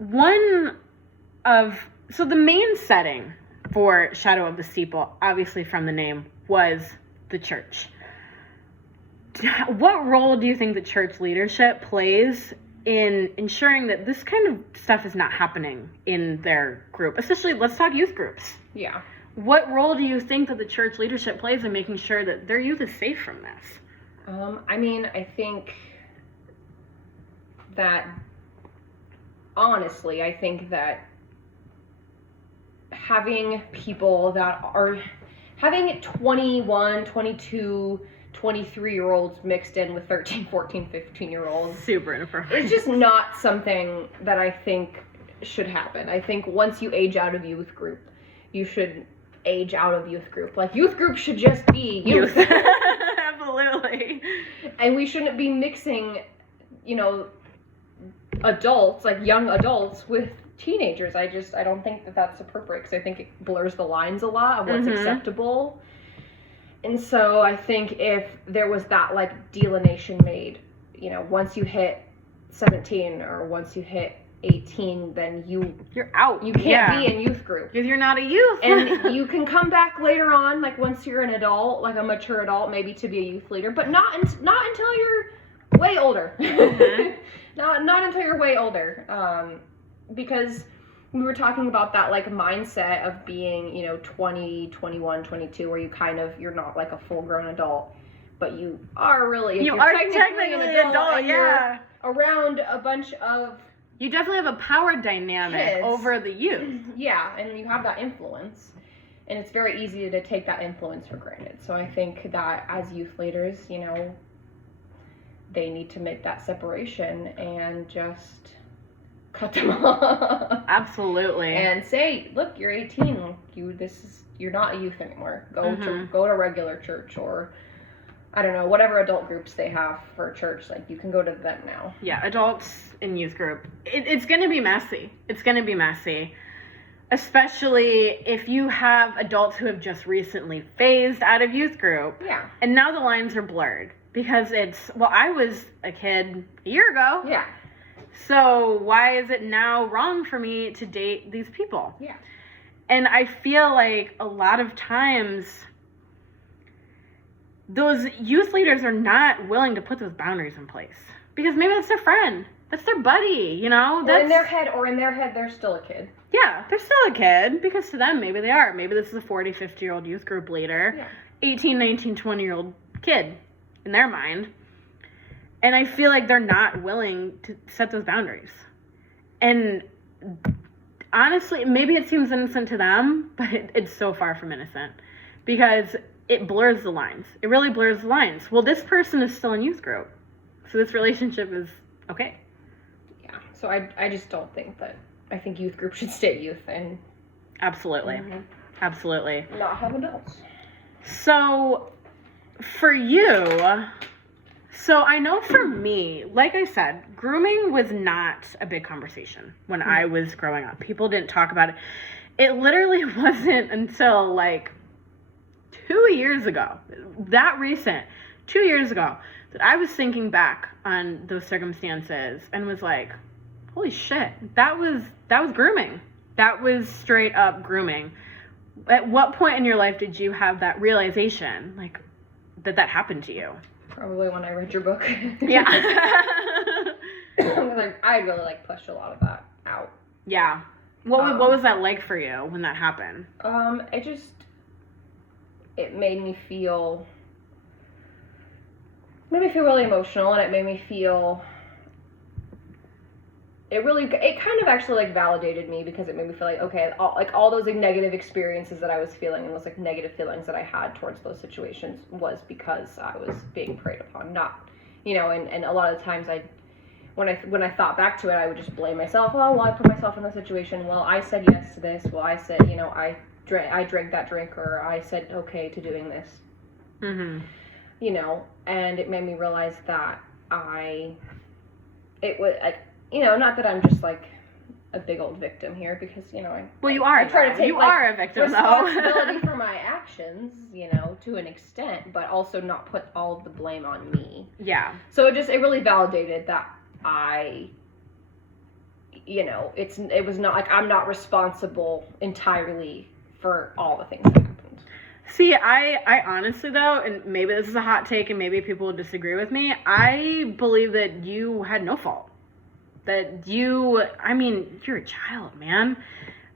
the main setting for Shadow of the Steeple, obviously from the name, was the church. What role do you think the church leadership plays in ensuring that this kind of stuff is not happening in their group? Especially, let's talk youth groups. Yeah. What role do you think that the church leadership plays in making sure that their youth is safe from this? I think that, honestly, I think that having people that are, having 21, 22, 23-year-olds mixed in with 13, 14, 15-year-olds. Super inappropriate. It's just not something that I think should happen. I think once you age out of youth group, you should age out of youth group. Like, youth group should just be youth. Absolutely. And we shouldn't be mixing, adults, like young adults, with teenagers. I don't think that that's appropriate, because I think it blurs the lines a lot of what's acceptable. And so I think if there was that, like, delineation made, once you hit 17 or once you hit 18, then you're out. You can't be in youth group. Because you're not a youth. And you can come back later on, like once you're an adult, like a mature adult, maybe to be a youth leader, but not until you're way older. Not until you're way older. Because we were talking about that, like, mindset of being, 20, 21, 22, where you're not like a full-grown adult, but you are really, you are technically an adult, yeah. Around a bunch of, you definitely have a power dynamic kids over the youth. Yeah, and you have that influence, and it's very easy to take that influence for granted. So I think that as youth leaders, they need to make that separation and just cut them off. Absolutely. And say, look, you're 18. You're not a youth anymore. Go to regular church, or I don't know, whatever adult groups they have for church. Like, you can go to them now. Yeah, adults in youth group. It's going to be messy. It's going to be messy. Especially if you have adults who have just recently phased out of youth group. Yeah. And now the lines are blurred. Because I was a kid a year ago. Yeah. So why is it now wrong for me to date these people? Yeah. And I feel like a lot of times those youth leaders are not willing to put those boundaries in place. Because maybe that's their friend. That's their buddy, Or in their head, they're still a kid. Yeah, they're still a kid, because to them, maybe they are. Maybe this is a 40, 50-year-old youth group leader. Yeah. 18, 19, 20-year-old kid in their mind. And I feel like they're not willing to set those boundaries. And honestly, maybe it seems innocent to them, but it's so far from innocent. Because it blurs the lines. It really blurs the lines. Well, this person is still in youth group, so this relationship is okay. Yeah, so I just don't think that, I think youth group should stay youth and... Absolutely. Absolutely. Not have adults. So, for you... So I know for me, like I said, grooming was not a big conversation when I was growing up. People didn't talk about it. It literally wasn't until like 2 years ago, that recent, 2 years ago, that I was thinking back on those circumstances and was like, holy shit, that was grooming. That was straight up grooming. At what point in your life did you have that realization, like, that happened to you? Probably when I read your book. Yeah. I really pushed a lot of that out. Yeah. What was that like for you when that happened? It made me feel really emotional, and it made me feel, it kind of actually validated me, because it made me feel like, okay, all those negative experiences that I was feeling, and those negative feelings that I had towards those situations, was because I was being preyed upon, not, and a lot of the times when I thought back to it, I would just blame myself. Oh, well, I put myself in the situation. Well, I said yes to this. Well, I said, I drank that drink, or I said okay to doing this. Mm-hmm. And it made me realize that not that I'm just a a big old victim here because, you know, you are. I try to take a victim, responsibility for my actions, you know, to an extent, but also not put all of the blame on me. Yeah. So it really validated that you know, it was not like I'm not responsible entirely for all the things that happened. See, I honestly, though, and maybe this is a hot take and maybe people will disagree with me, I believe that you had no fault. That you're a child, man.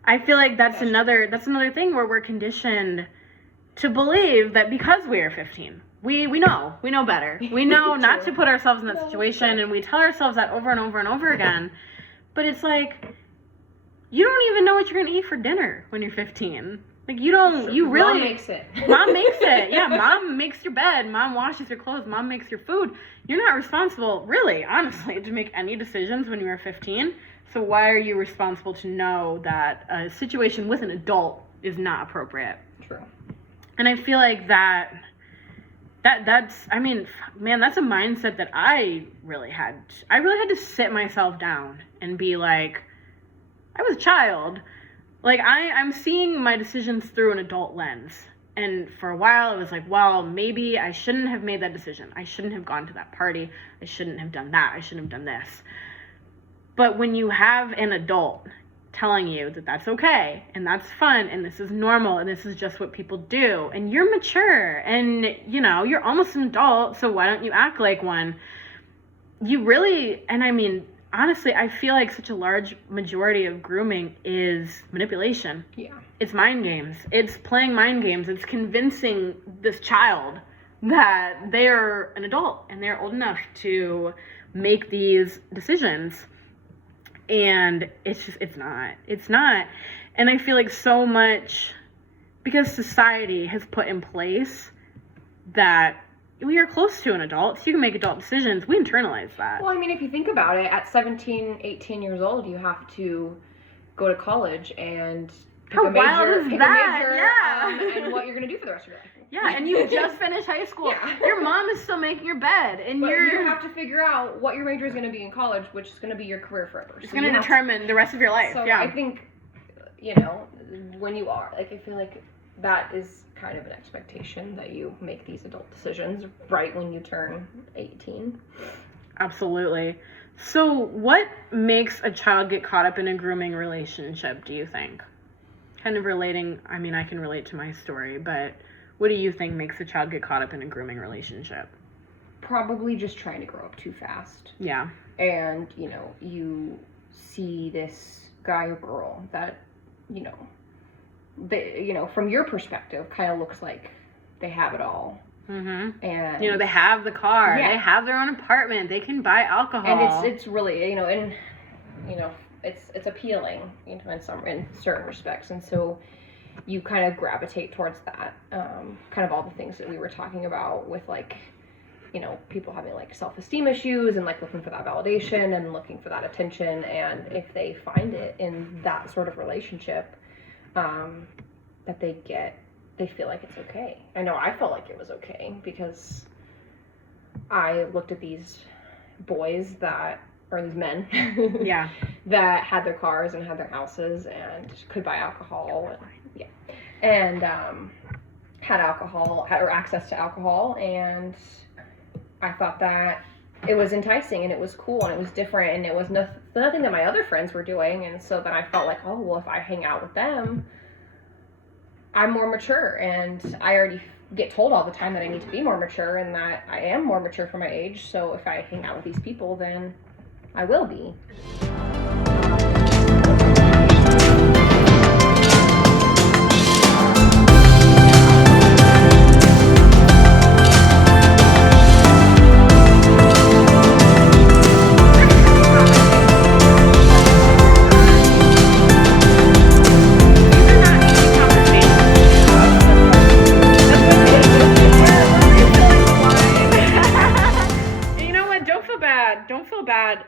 I feel like that's another thing where we're conditioned to believe that because we are 15, we know better. We know not to put ourselves in that situation, and we tell ourselves that over and over and over again. But it's like, you don't even know what you're going to eat for dinner when you're 15. Like, Mom makes it. Mom makes it. Yeah, Mom makes your bed. Mom washes your clothes. Mom makes your food. You're not responsible, really, honestly, to make any decisions when you were 15. So why are you responsible to know that a situation with an adult is not appropriate? True. And I feel like that's a mindset that I really had to sit myself down and be like, I was a child. Like, I'm seeing my decisions through an adult lens. And for a while, it was like, well, maybe I shouldn't have made that decision. I shouldn't have gone to that party. I shouldn't have done that. I shouldn't have done this. But when you have an adult telling you that that's okay, and that's fun, and this is normal, and this is just what people do, and you're mature, and, you know, you're almost an adult, so why don't you act like one? You really, and I mean, honestly, I feel like such a large majority of grooming is manipulation. Yeah. It's mind games. It's playing mind games. It's convincing this child that they're an adult and they're old enough to make these decisions. And it's not. And I feel like so much, because society has put in place that we are close to an adult, so you can make adult decisions. We internalize that. Well, I mean, if you think about it, at 17, 18 years old, you have to go to college and pick a major, and what you're going to do for the rest of your life. Yeah, and you just finished high school. Yeah. Your mom is still making your bed, and you have to figure out what your major is going to be in college, which is going to be your career forever. It's going to determine the rest of your life. So yeah. I think, you know, when you are, like, I feel like that is kind of an expectation that you make these adult decisions right when you turn 18. Absolutely. So what makes a child get caught up in a grooming relationship, do you think? Kind of relating, I mean, I can relate to my story, but what do you think makes a child get caught up in a grooming relationship? Probably just trying to grow up too fast. Yeah. And, you know, you see this guy or girl that, you know, they, you know, from your perspective, kind of looks like they have it all. Mm-hmm. And, you know, they have the car, yeah. They have their own apartment, they can buy alcohol. And it's really, you know, and, you know, it's appealing, you know, in certain respects. And so you kind of gravitate towards that, kind of all the things that we were talking about with, like, you know, people having, like, self-esteem issues and, like, looking for that validation and looking for that attention. And if they find it in that sort of relationship, that they feel like it's okay. I know I felt like it was okay because I looked at these boys or these men yeah, that had their cars and had their houses and could buy alcohol and had access to alcohol, and I thought that it was enticing and it was cool and it was different and it was nothing that my other friends were doing, and so then I felt like, oh well, if I hang out with them, I'm more mature, and I already get told all the time that I need to be more mature and that I am more mature for my age, so if I hang out with these people, then I will be.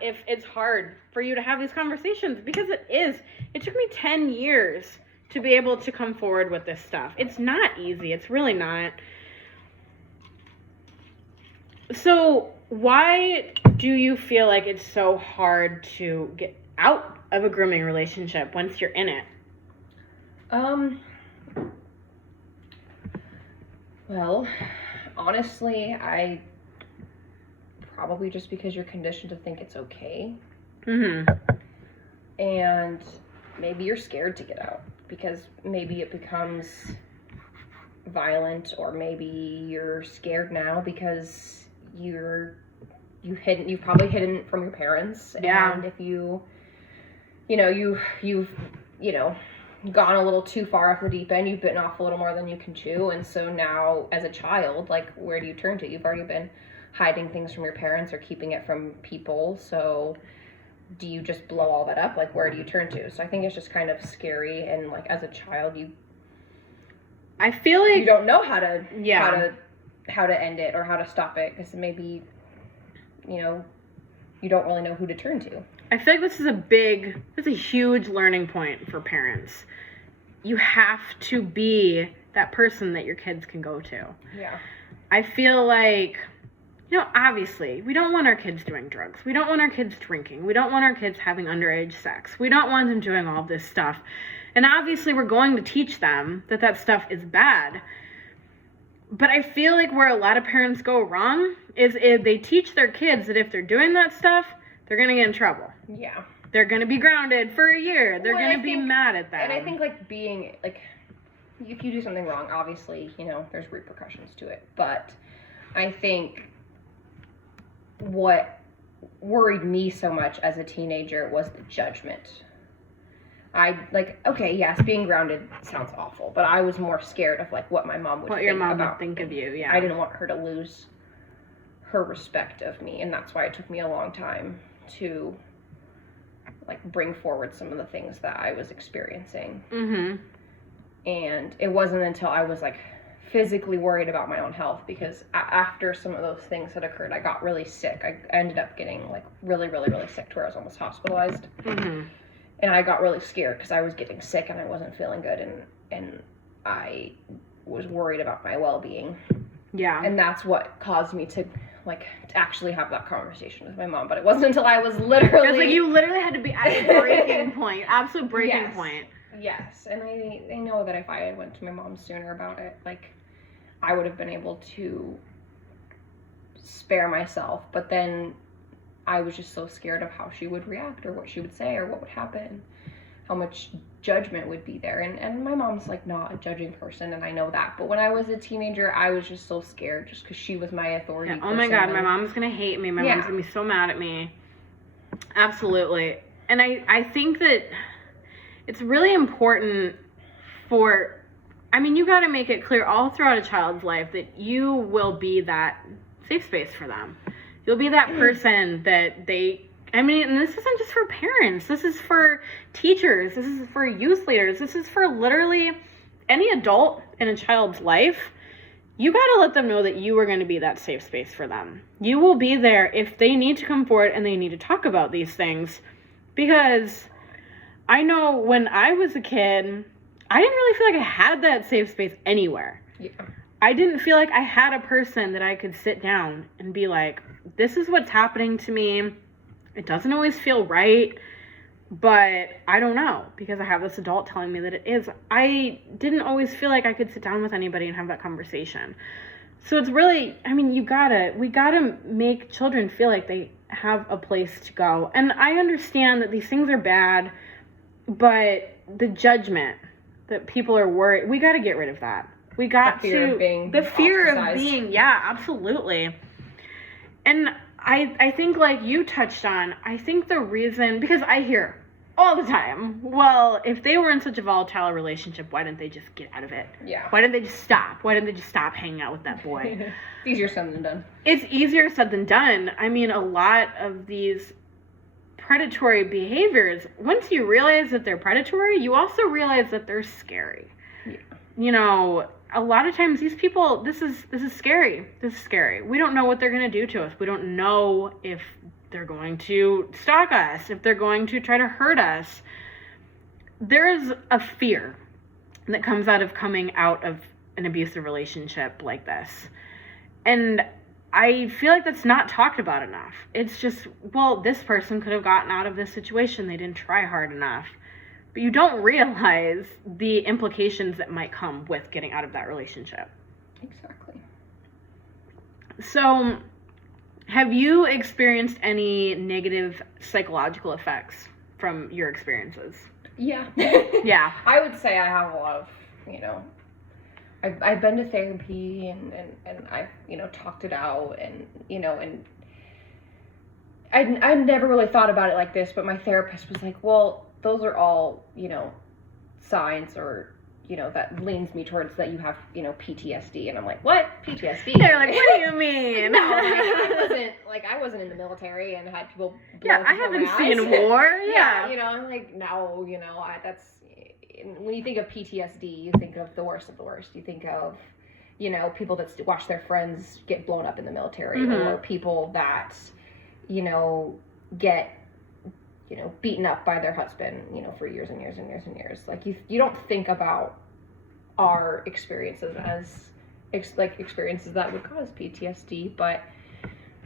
If it's hard for you to have these conversations, because it took me 10 years to be able to come forward with this stuff. It's not easy. It's really not. So why do you feel like it's so hard to out of a grooming relationship once you're in it? Well, honestly, I probably just because you're conditioned to think it's okay. Mm-hmm. And maybe you're scared to get out because maybe it becomes violent, or maybe you're scared now because you've probably hidden from your parents. Yeah. And if you've gone a little too far off the deep end, you've bitten off a little more than you can chew. And so now as a child, like, where do you turn to? You've already been hiding things from your parents or keeping it from people. So do you just blow all that up? Like, where do you turn to? So I think it's just kind of scary. And like, as a child, I feel like you don't know how to end it or how to stop it, because maybe, you don't really know who to turn to. I feel like this is a huge learning point for parents. You have to be that person that your kids can go to. Yeah. I feel like, obviously, we don't want our kids doing drugs. We don't want our kids drinking. We don't want our kids having underage sex. We don't want them doing all this stuff. And obviously, we're going to teach them that stuff is bad. But I feel like where a lot of parents go wrong is if they teach their kids that if they're doing that stuff, they're going to get in trouble. Yeah. They're going to be grounded for a year. They're going to be mad at that. And I think, being, if you do something wrong, obviously, there's repercussions to it. But I think what worried me so much as a teenager was the judgment. Yes, being grounded sounds awful, but I was more scared of, what my mom would think about. What your mom would think of you, yeah. I didn't want her to lose her respect of me, and that's why it took me a long time to, bring forward some of the things that I was experiencing. Mm-hmm. And it wasn't until I was, physically worried about my own health, because after some of those things had occurred, I got really sick. I ended up getting, really, really, really sick to where I was almost hospitalized. Mm-hmm. And I got really scared because I was getting sick and I wasn't feeling good, and I was worried about my well-being. Yeah. And that's what caused me to actually have that conversation with my mom. But it wasn't until I was literally... It's you literally had to be at a breaking point. Absolute breaking point. Yes. And I know that if I had went to my mom sooner about it, I would have been able to spare myself. But then I was just so scared of how she would react, or what she would say, or what would happen, how much judgment would be there. And my mom's not a judging person, and I know that. But when I was a teenager, I was just so scared, just because she was my authority person. Oh my God, my mom's gonna hate me. My mom's gonna be so mad at me. Absolutely. And I think that it's really important you gotta make it clear all throughout a child's life that you will be that safe space for them. You'll be that person that and this isn't just for parents. This is for teachers. This is for youth leaders. This is for literally any adult in a child's life. You got to let them know that you are going to be that safe space for them. You will be there if they need to come forward and they need to talk about these things. Because I know when I was a kid, I didn't really feel like I had that safe space anywhere. Yeah. I didn't feel like I had a person that I could sit down and be like, this is what's happening to me. It doesn't always feel right, but I don't know, because I have this adult telling me that it is. I didn't always feel like I could sit down with anybody and have that conversation. So it's really, we gotta make children feel like they have a place to go. And I understand that these things are bad, but the judgment that people are worried, we gotta get rid of that. We got the fear of being, yeah, absolutely. And I think you touched on, I think the reason, because I hear all the time, well, if they were in such a volatile relationship, why didn't they just get out of it? Yeah. Why didn't they just stop? Why didn't they just stop hanging out with that boy? It's easier said than done. It's easier said than done. A lot of these predatory behaviors, once you realize that they're predatory, you also realize that they're scary. Yeah. A lot of times these people, this is scary. This is scary. We don't know what they're going to do to us. We don't know if they're going to stalk us, if they're going to try to hurt us. There's a fear that comes out of coming out of an abusive relationship like this. And I feel like that's not talked about enough. It's just, well, this person could have gotten out of this situation. They didn't try hard enough. But you don't realize the implications that might come with getting out of that relationship. Exactly. So, have you experienced any negative psychological effects from your experiences? Yeah. Yeah. I would say I have a lot of, I've been to therapy and I've, talked it out and, and I never really thought about it like this, but my therapist was like, well, those are all, signs or, that leans me towards that you have, PTSD. And I'm like, what? PTSD? They're like, what do you mean? No, I wasn't in the military and had people blow I haven't seen war. Yeah. I'm like, no, that's, when you think of PTSD, you think of the worst of the worst. You think of, people that watch their friends get blown up in the military, mm-hmm. or people that, get, beaten up by their husband, for years and years and years and years. Like, you don't think about our experiences as, experiences that would cause PTSD, but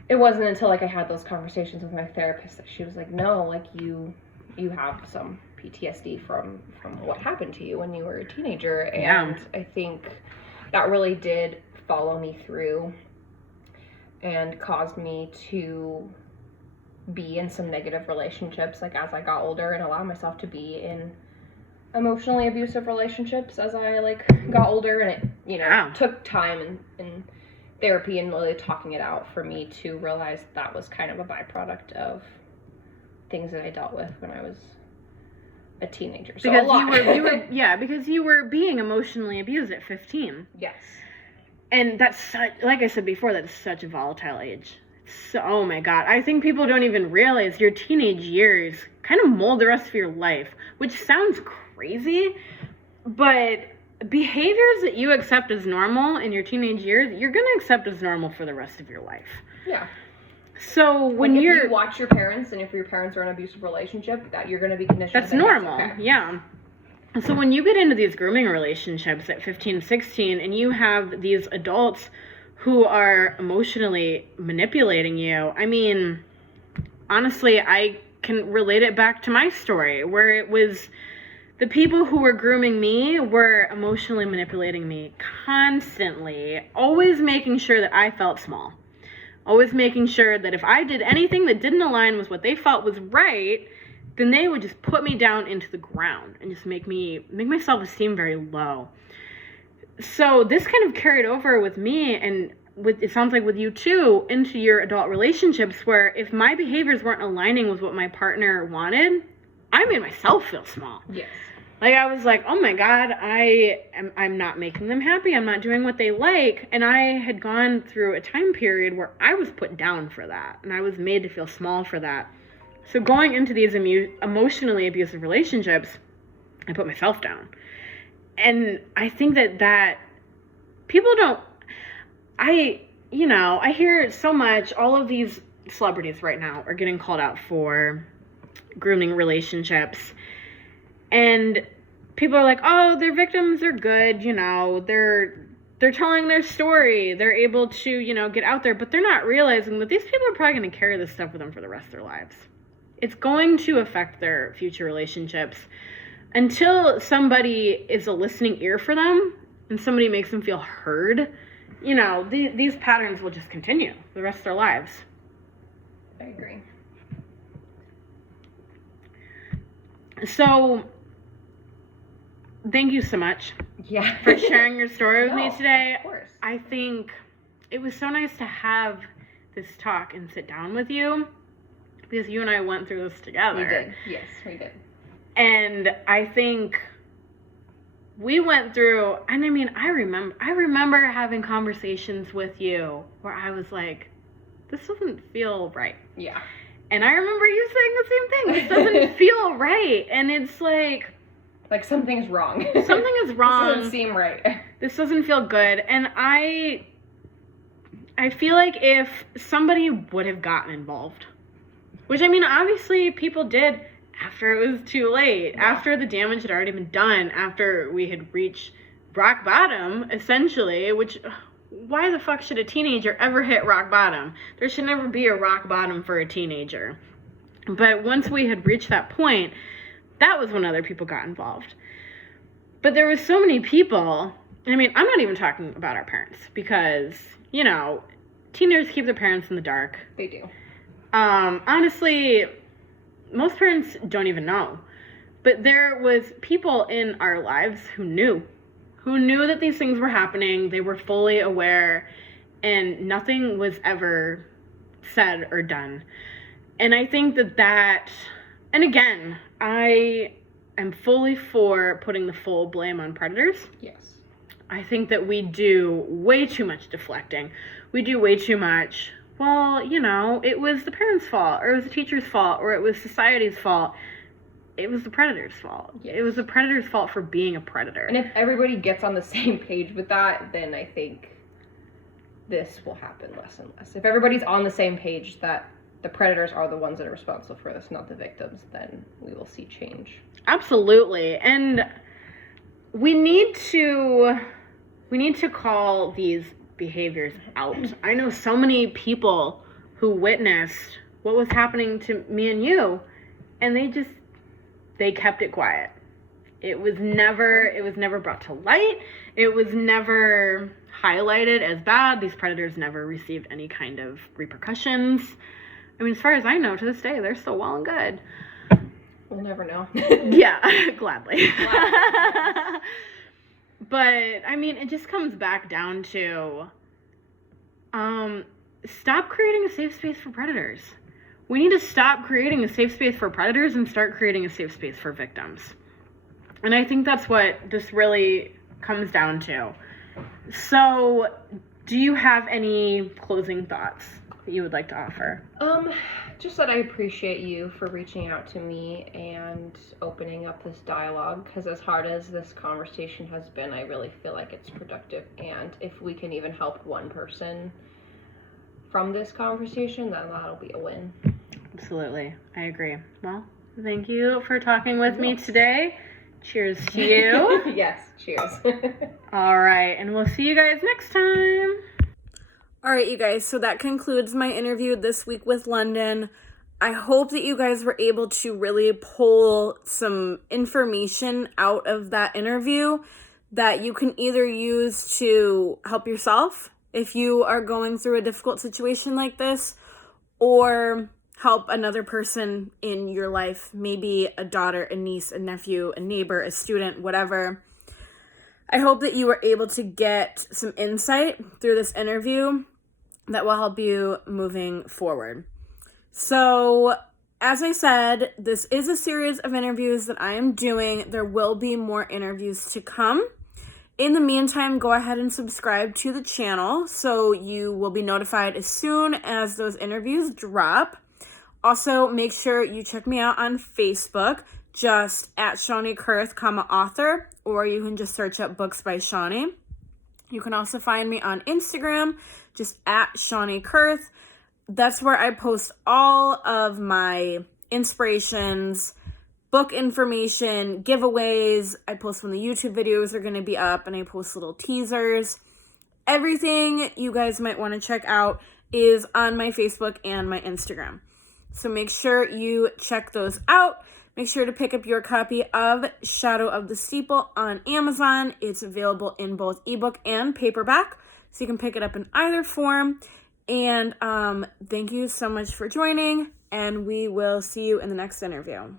it wasn't until, I had those conversations with my therapist that she was like, no, you have some PTSD from what happened to you when you were a teenager. And I think that really did follow me through and caused me to be in some negative relationships, as I got older, and allow myself to be in emotionally abusive relationships as I, got older. And it, took time and therapy and really talking it out for me to realize that was kind of a byproduct of things that I dealt with when I was a teenager. So because a lot. because you were being emotionally abused at 15. Yes. And that's such, like I said before, that's such a volatile age. So, oh my God, I think people don't even realize your teenage years kind of mold the rest of your life, which sounds crazy, but behaviors that you accept as normal in your teenage years, you're going to accept as normal for the rest of your life. Yeah. So when if you watch your parents, and if your parents are in an abusive relationship, that you're going to be conditioned. That's normal. That's okay. Yeah. So when you get into these grooming relationships at 15, 16, and you have these adults who are emotionally manipulating you, I mean, honestly, I can relate it back to my story, where it was the people who were grooming me were emotionally manipulating me constantly, always making sure that I felt small. Always making sure that if I did anything that didn't align with what they felt was right, then they would just put me down into the ground and just make my self-esteem very low. So this kind of carried over with me, and it sounds like with you too, into your adult relationships, where if my behaviors weren't aligning with what my partner wanted, I made myself feel small. Yes. I was like, oh my God, I'm not making them happy. I'm not doing what they like. And I had gone through a time period where I was put down for that. And I was made to feel small for that. So going into these emotionally abusive relationships, I put myself down. And I think that people don't, I hear so much, all of these celebrities right now are getting called out for grooming relationships. And people are like, oh, their victims are good, they're telling their story, they're able to, get out there, but they're not realizing that these people are probably going to carry this stuff with them for the rest of their lives. It's going to affect their future relationships until somebody is a listening ear for them and somebody makes them feel heard. These patterns will just continue the rest of their lives. I agree. So, thank you so much for sharing your story with me today. Of course. I think it was so nice to have this talk and sit down with you, because you and I went through this together. We did. Yes, we did. And I think we went through, and I remember having conversations with you where I was like, this doesn't feel right. Yeah. And I remember you saying the same thing. This doesn't feel right. And it's like something's wrong. Something is wrong. This doesn't seem right. This doesn't feel good. And I feel like if somebody would have gotten involved, which obviously people did after it was too late, after the damage had already been done, after we had reached rock bottom, essentially, which why the fuck should a teenager ever hit rock bottom? There should never be a rock bottom for a teenager. But once we had reached that point, that was when other people got involved. But there was so many people, I mean, I'm not even talking about our parents because, you know, teenagers keep their parents in the dark. They do. Honestly, most parents don't even know. But there was people in our lives who knew that these things were happening. They were fully aware, and nothing was ever said or done. And I think that, and again, I am fully for putting the full blame on predators. Yes. I think that we do way too much deflecting. We do way too much, well, you know, it was the parents' fault, or it was the teacher's fault, or it was society's fault. It was the predator's fault. Yes. It was the predator's fault for being a predator. And if everybody gets on the same page with that, then I think this will happen less and less. If everybody's on the same page that the predators are the ones that are responsible for this, not the victims, then we will see change. Absolutely. And we need to call these behaviors out. I know so many people who witnessed what was happening to me and you, and they kept it quiet. It was never brought to light. It was never highlighted as bad. These predators never received any kind of repercussions. I mean, as far as I know, to this day, they're still well and good. We'll never know. Yeah, gladly. But, I mean, it just comes back down to, stop creating a safe space for predators. We need to stop creating a safe space for predators and start creating a safe space for victims. And I think that's what this really comes down to. So, do you have any closing thoughts that you would like to offer? Just that I appreciate you for reaching out to me and opening up this dialogue, because as hard as this conversation has been, I really feel like it's productive, and if we can even help one person from this conversation, then that'll be a win. Absolutely. I agree. Well, thank you for talking with me today. Cheers to you. Yes, cheers. All right, and we'll see you guys next time. All right, you guys, so that concludes my interview this week with London. I hope that you guys were able to really pull some information out of that interview that you can either use to help yourself if you are going through a difficult situation like this, or help another person in your life, maybe a daughter, a niece, a nephew, a neighbor, a student, whatever. I hope that you were able to get some insight through this interview that will help you moving forward. So, as I said, this is a series of interviews that I am doing. There will be more interviews to come. In the meantime, go ahead and subscribe to the channel so you will be notified as soon as those interviews drop. Also, make sure you check me out on Facebook, just at Shawnee Kurth, author, or you can just search up Books by Shawnee. You can also find me on Instagram, just at Shawnee Kurth. That's where I post all of my inspirations, book information, giveaways. I post when the YouTube videos are going to be up, and I post little teasers. Everything you guys might want to check out is on my Facebook and my Instagram. So make sure you check those out. Make sure to pick up your copy of Shadow of the Steeple on Amazon. It's available in both ebook and paperback, so you can pick it up in either form. And thank you so much for joining, and we will see you in the next interview.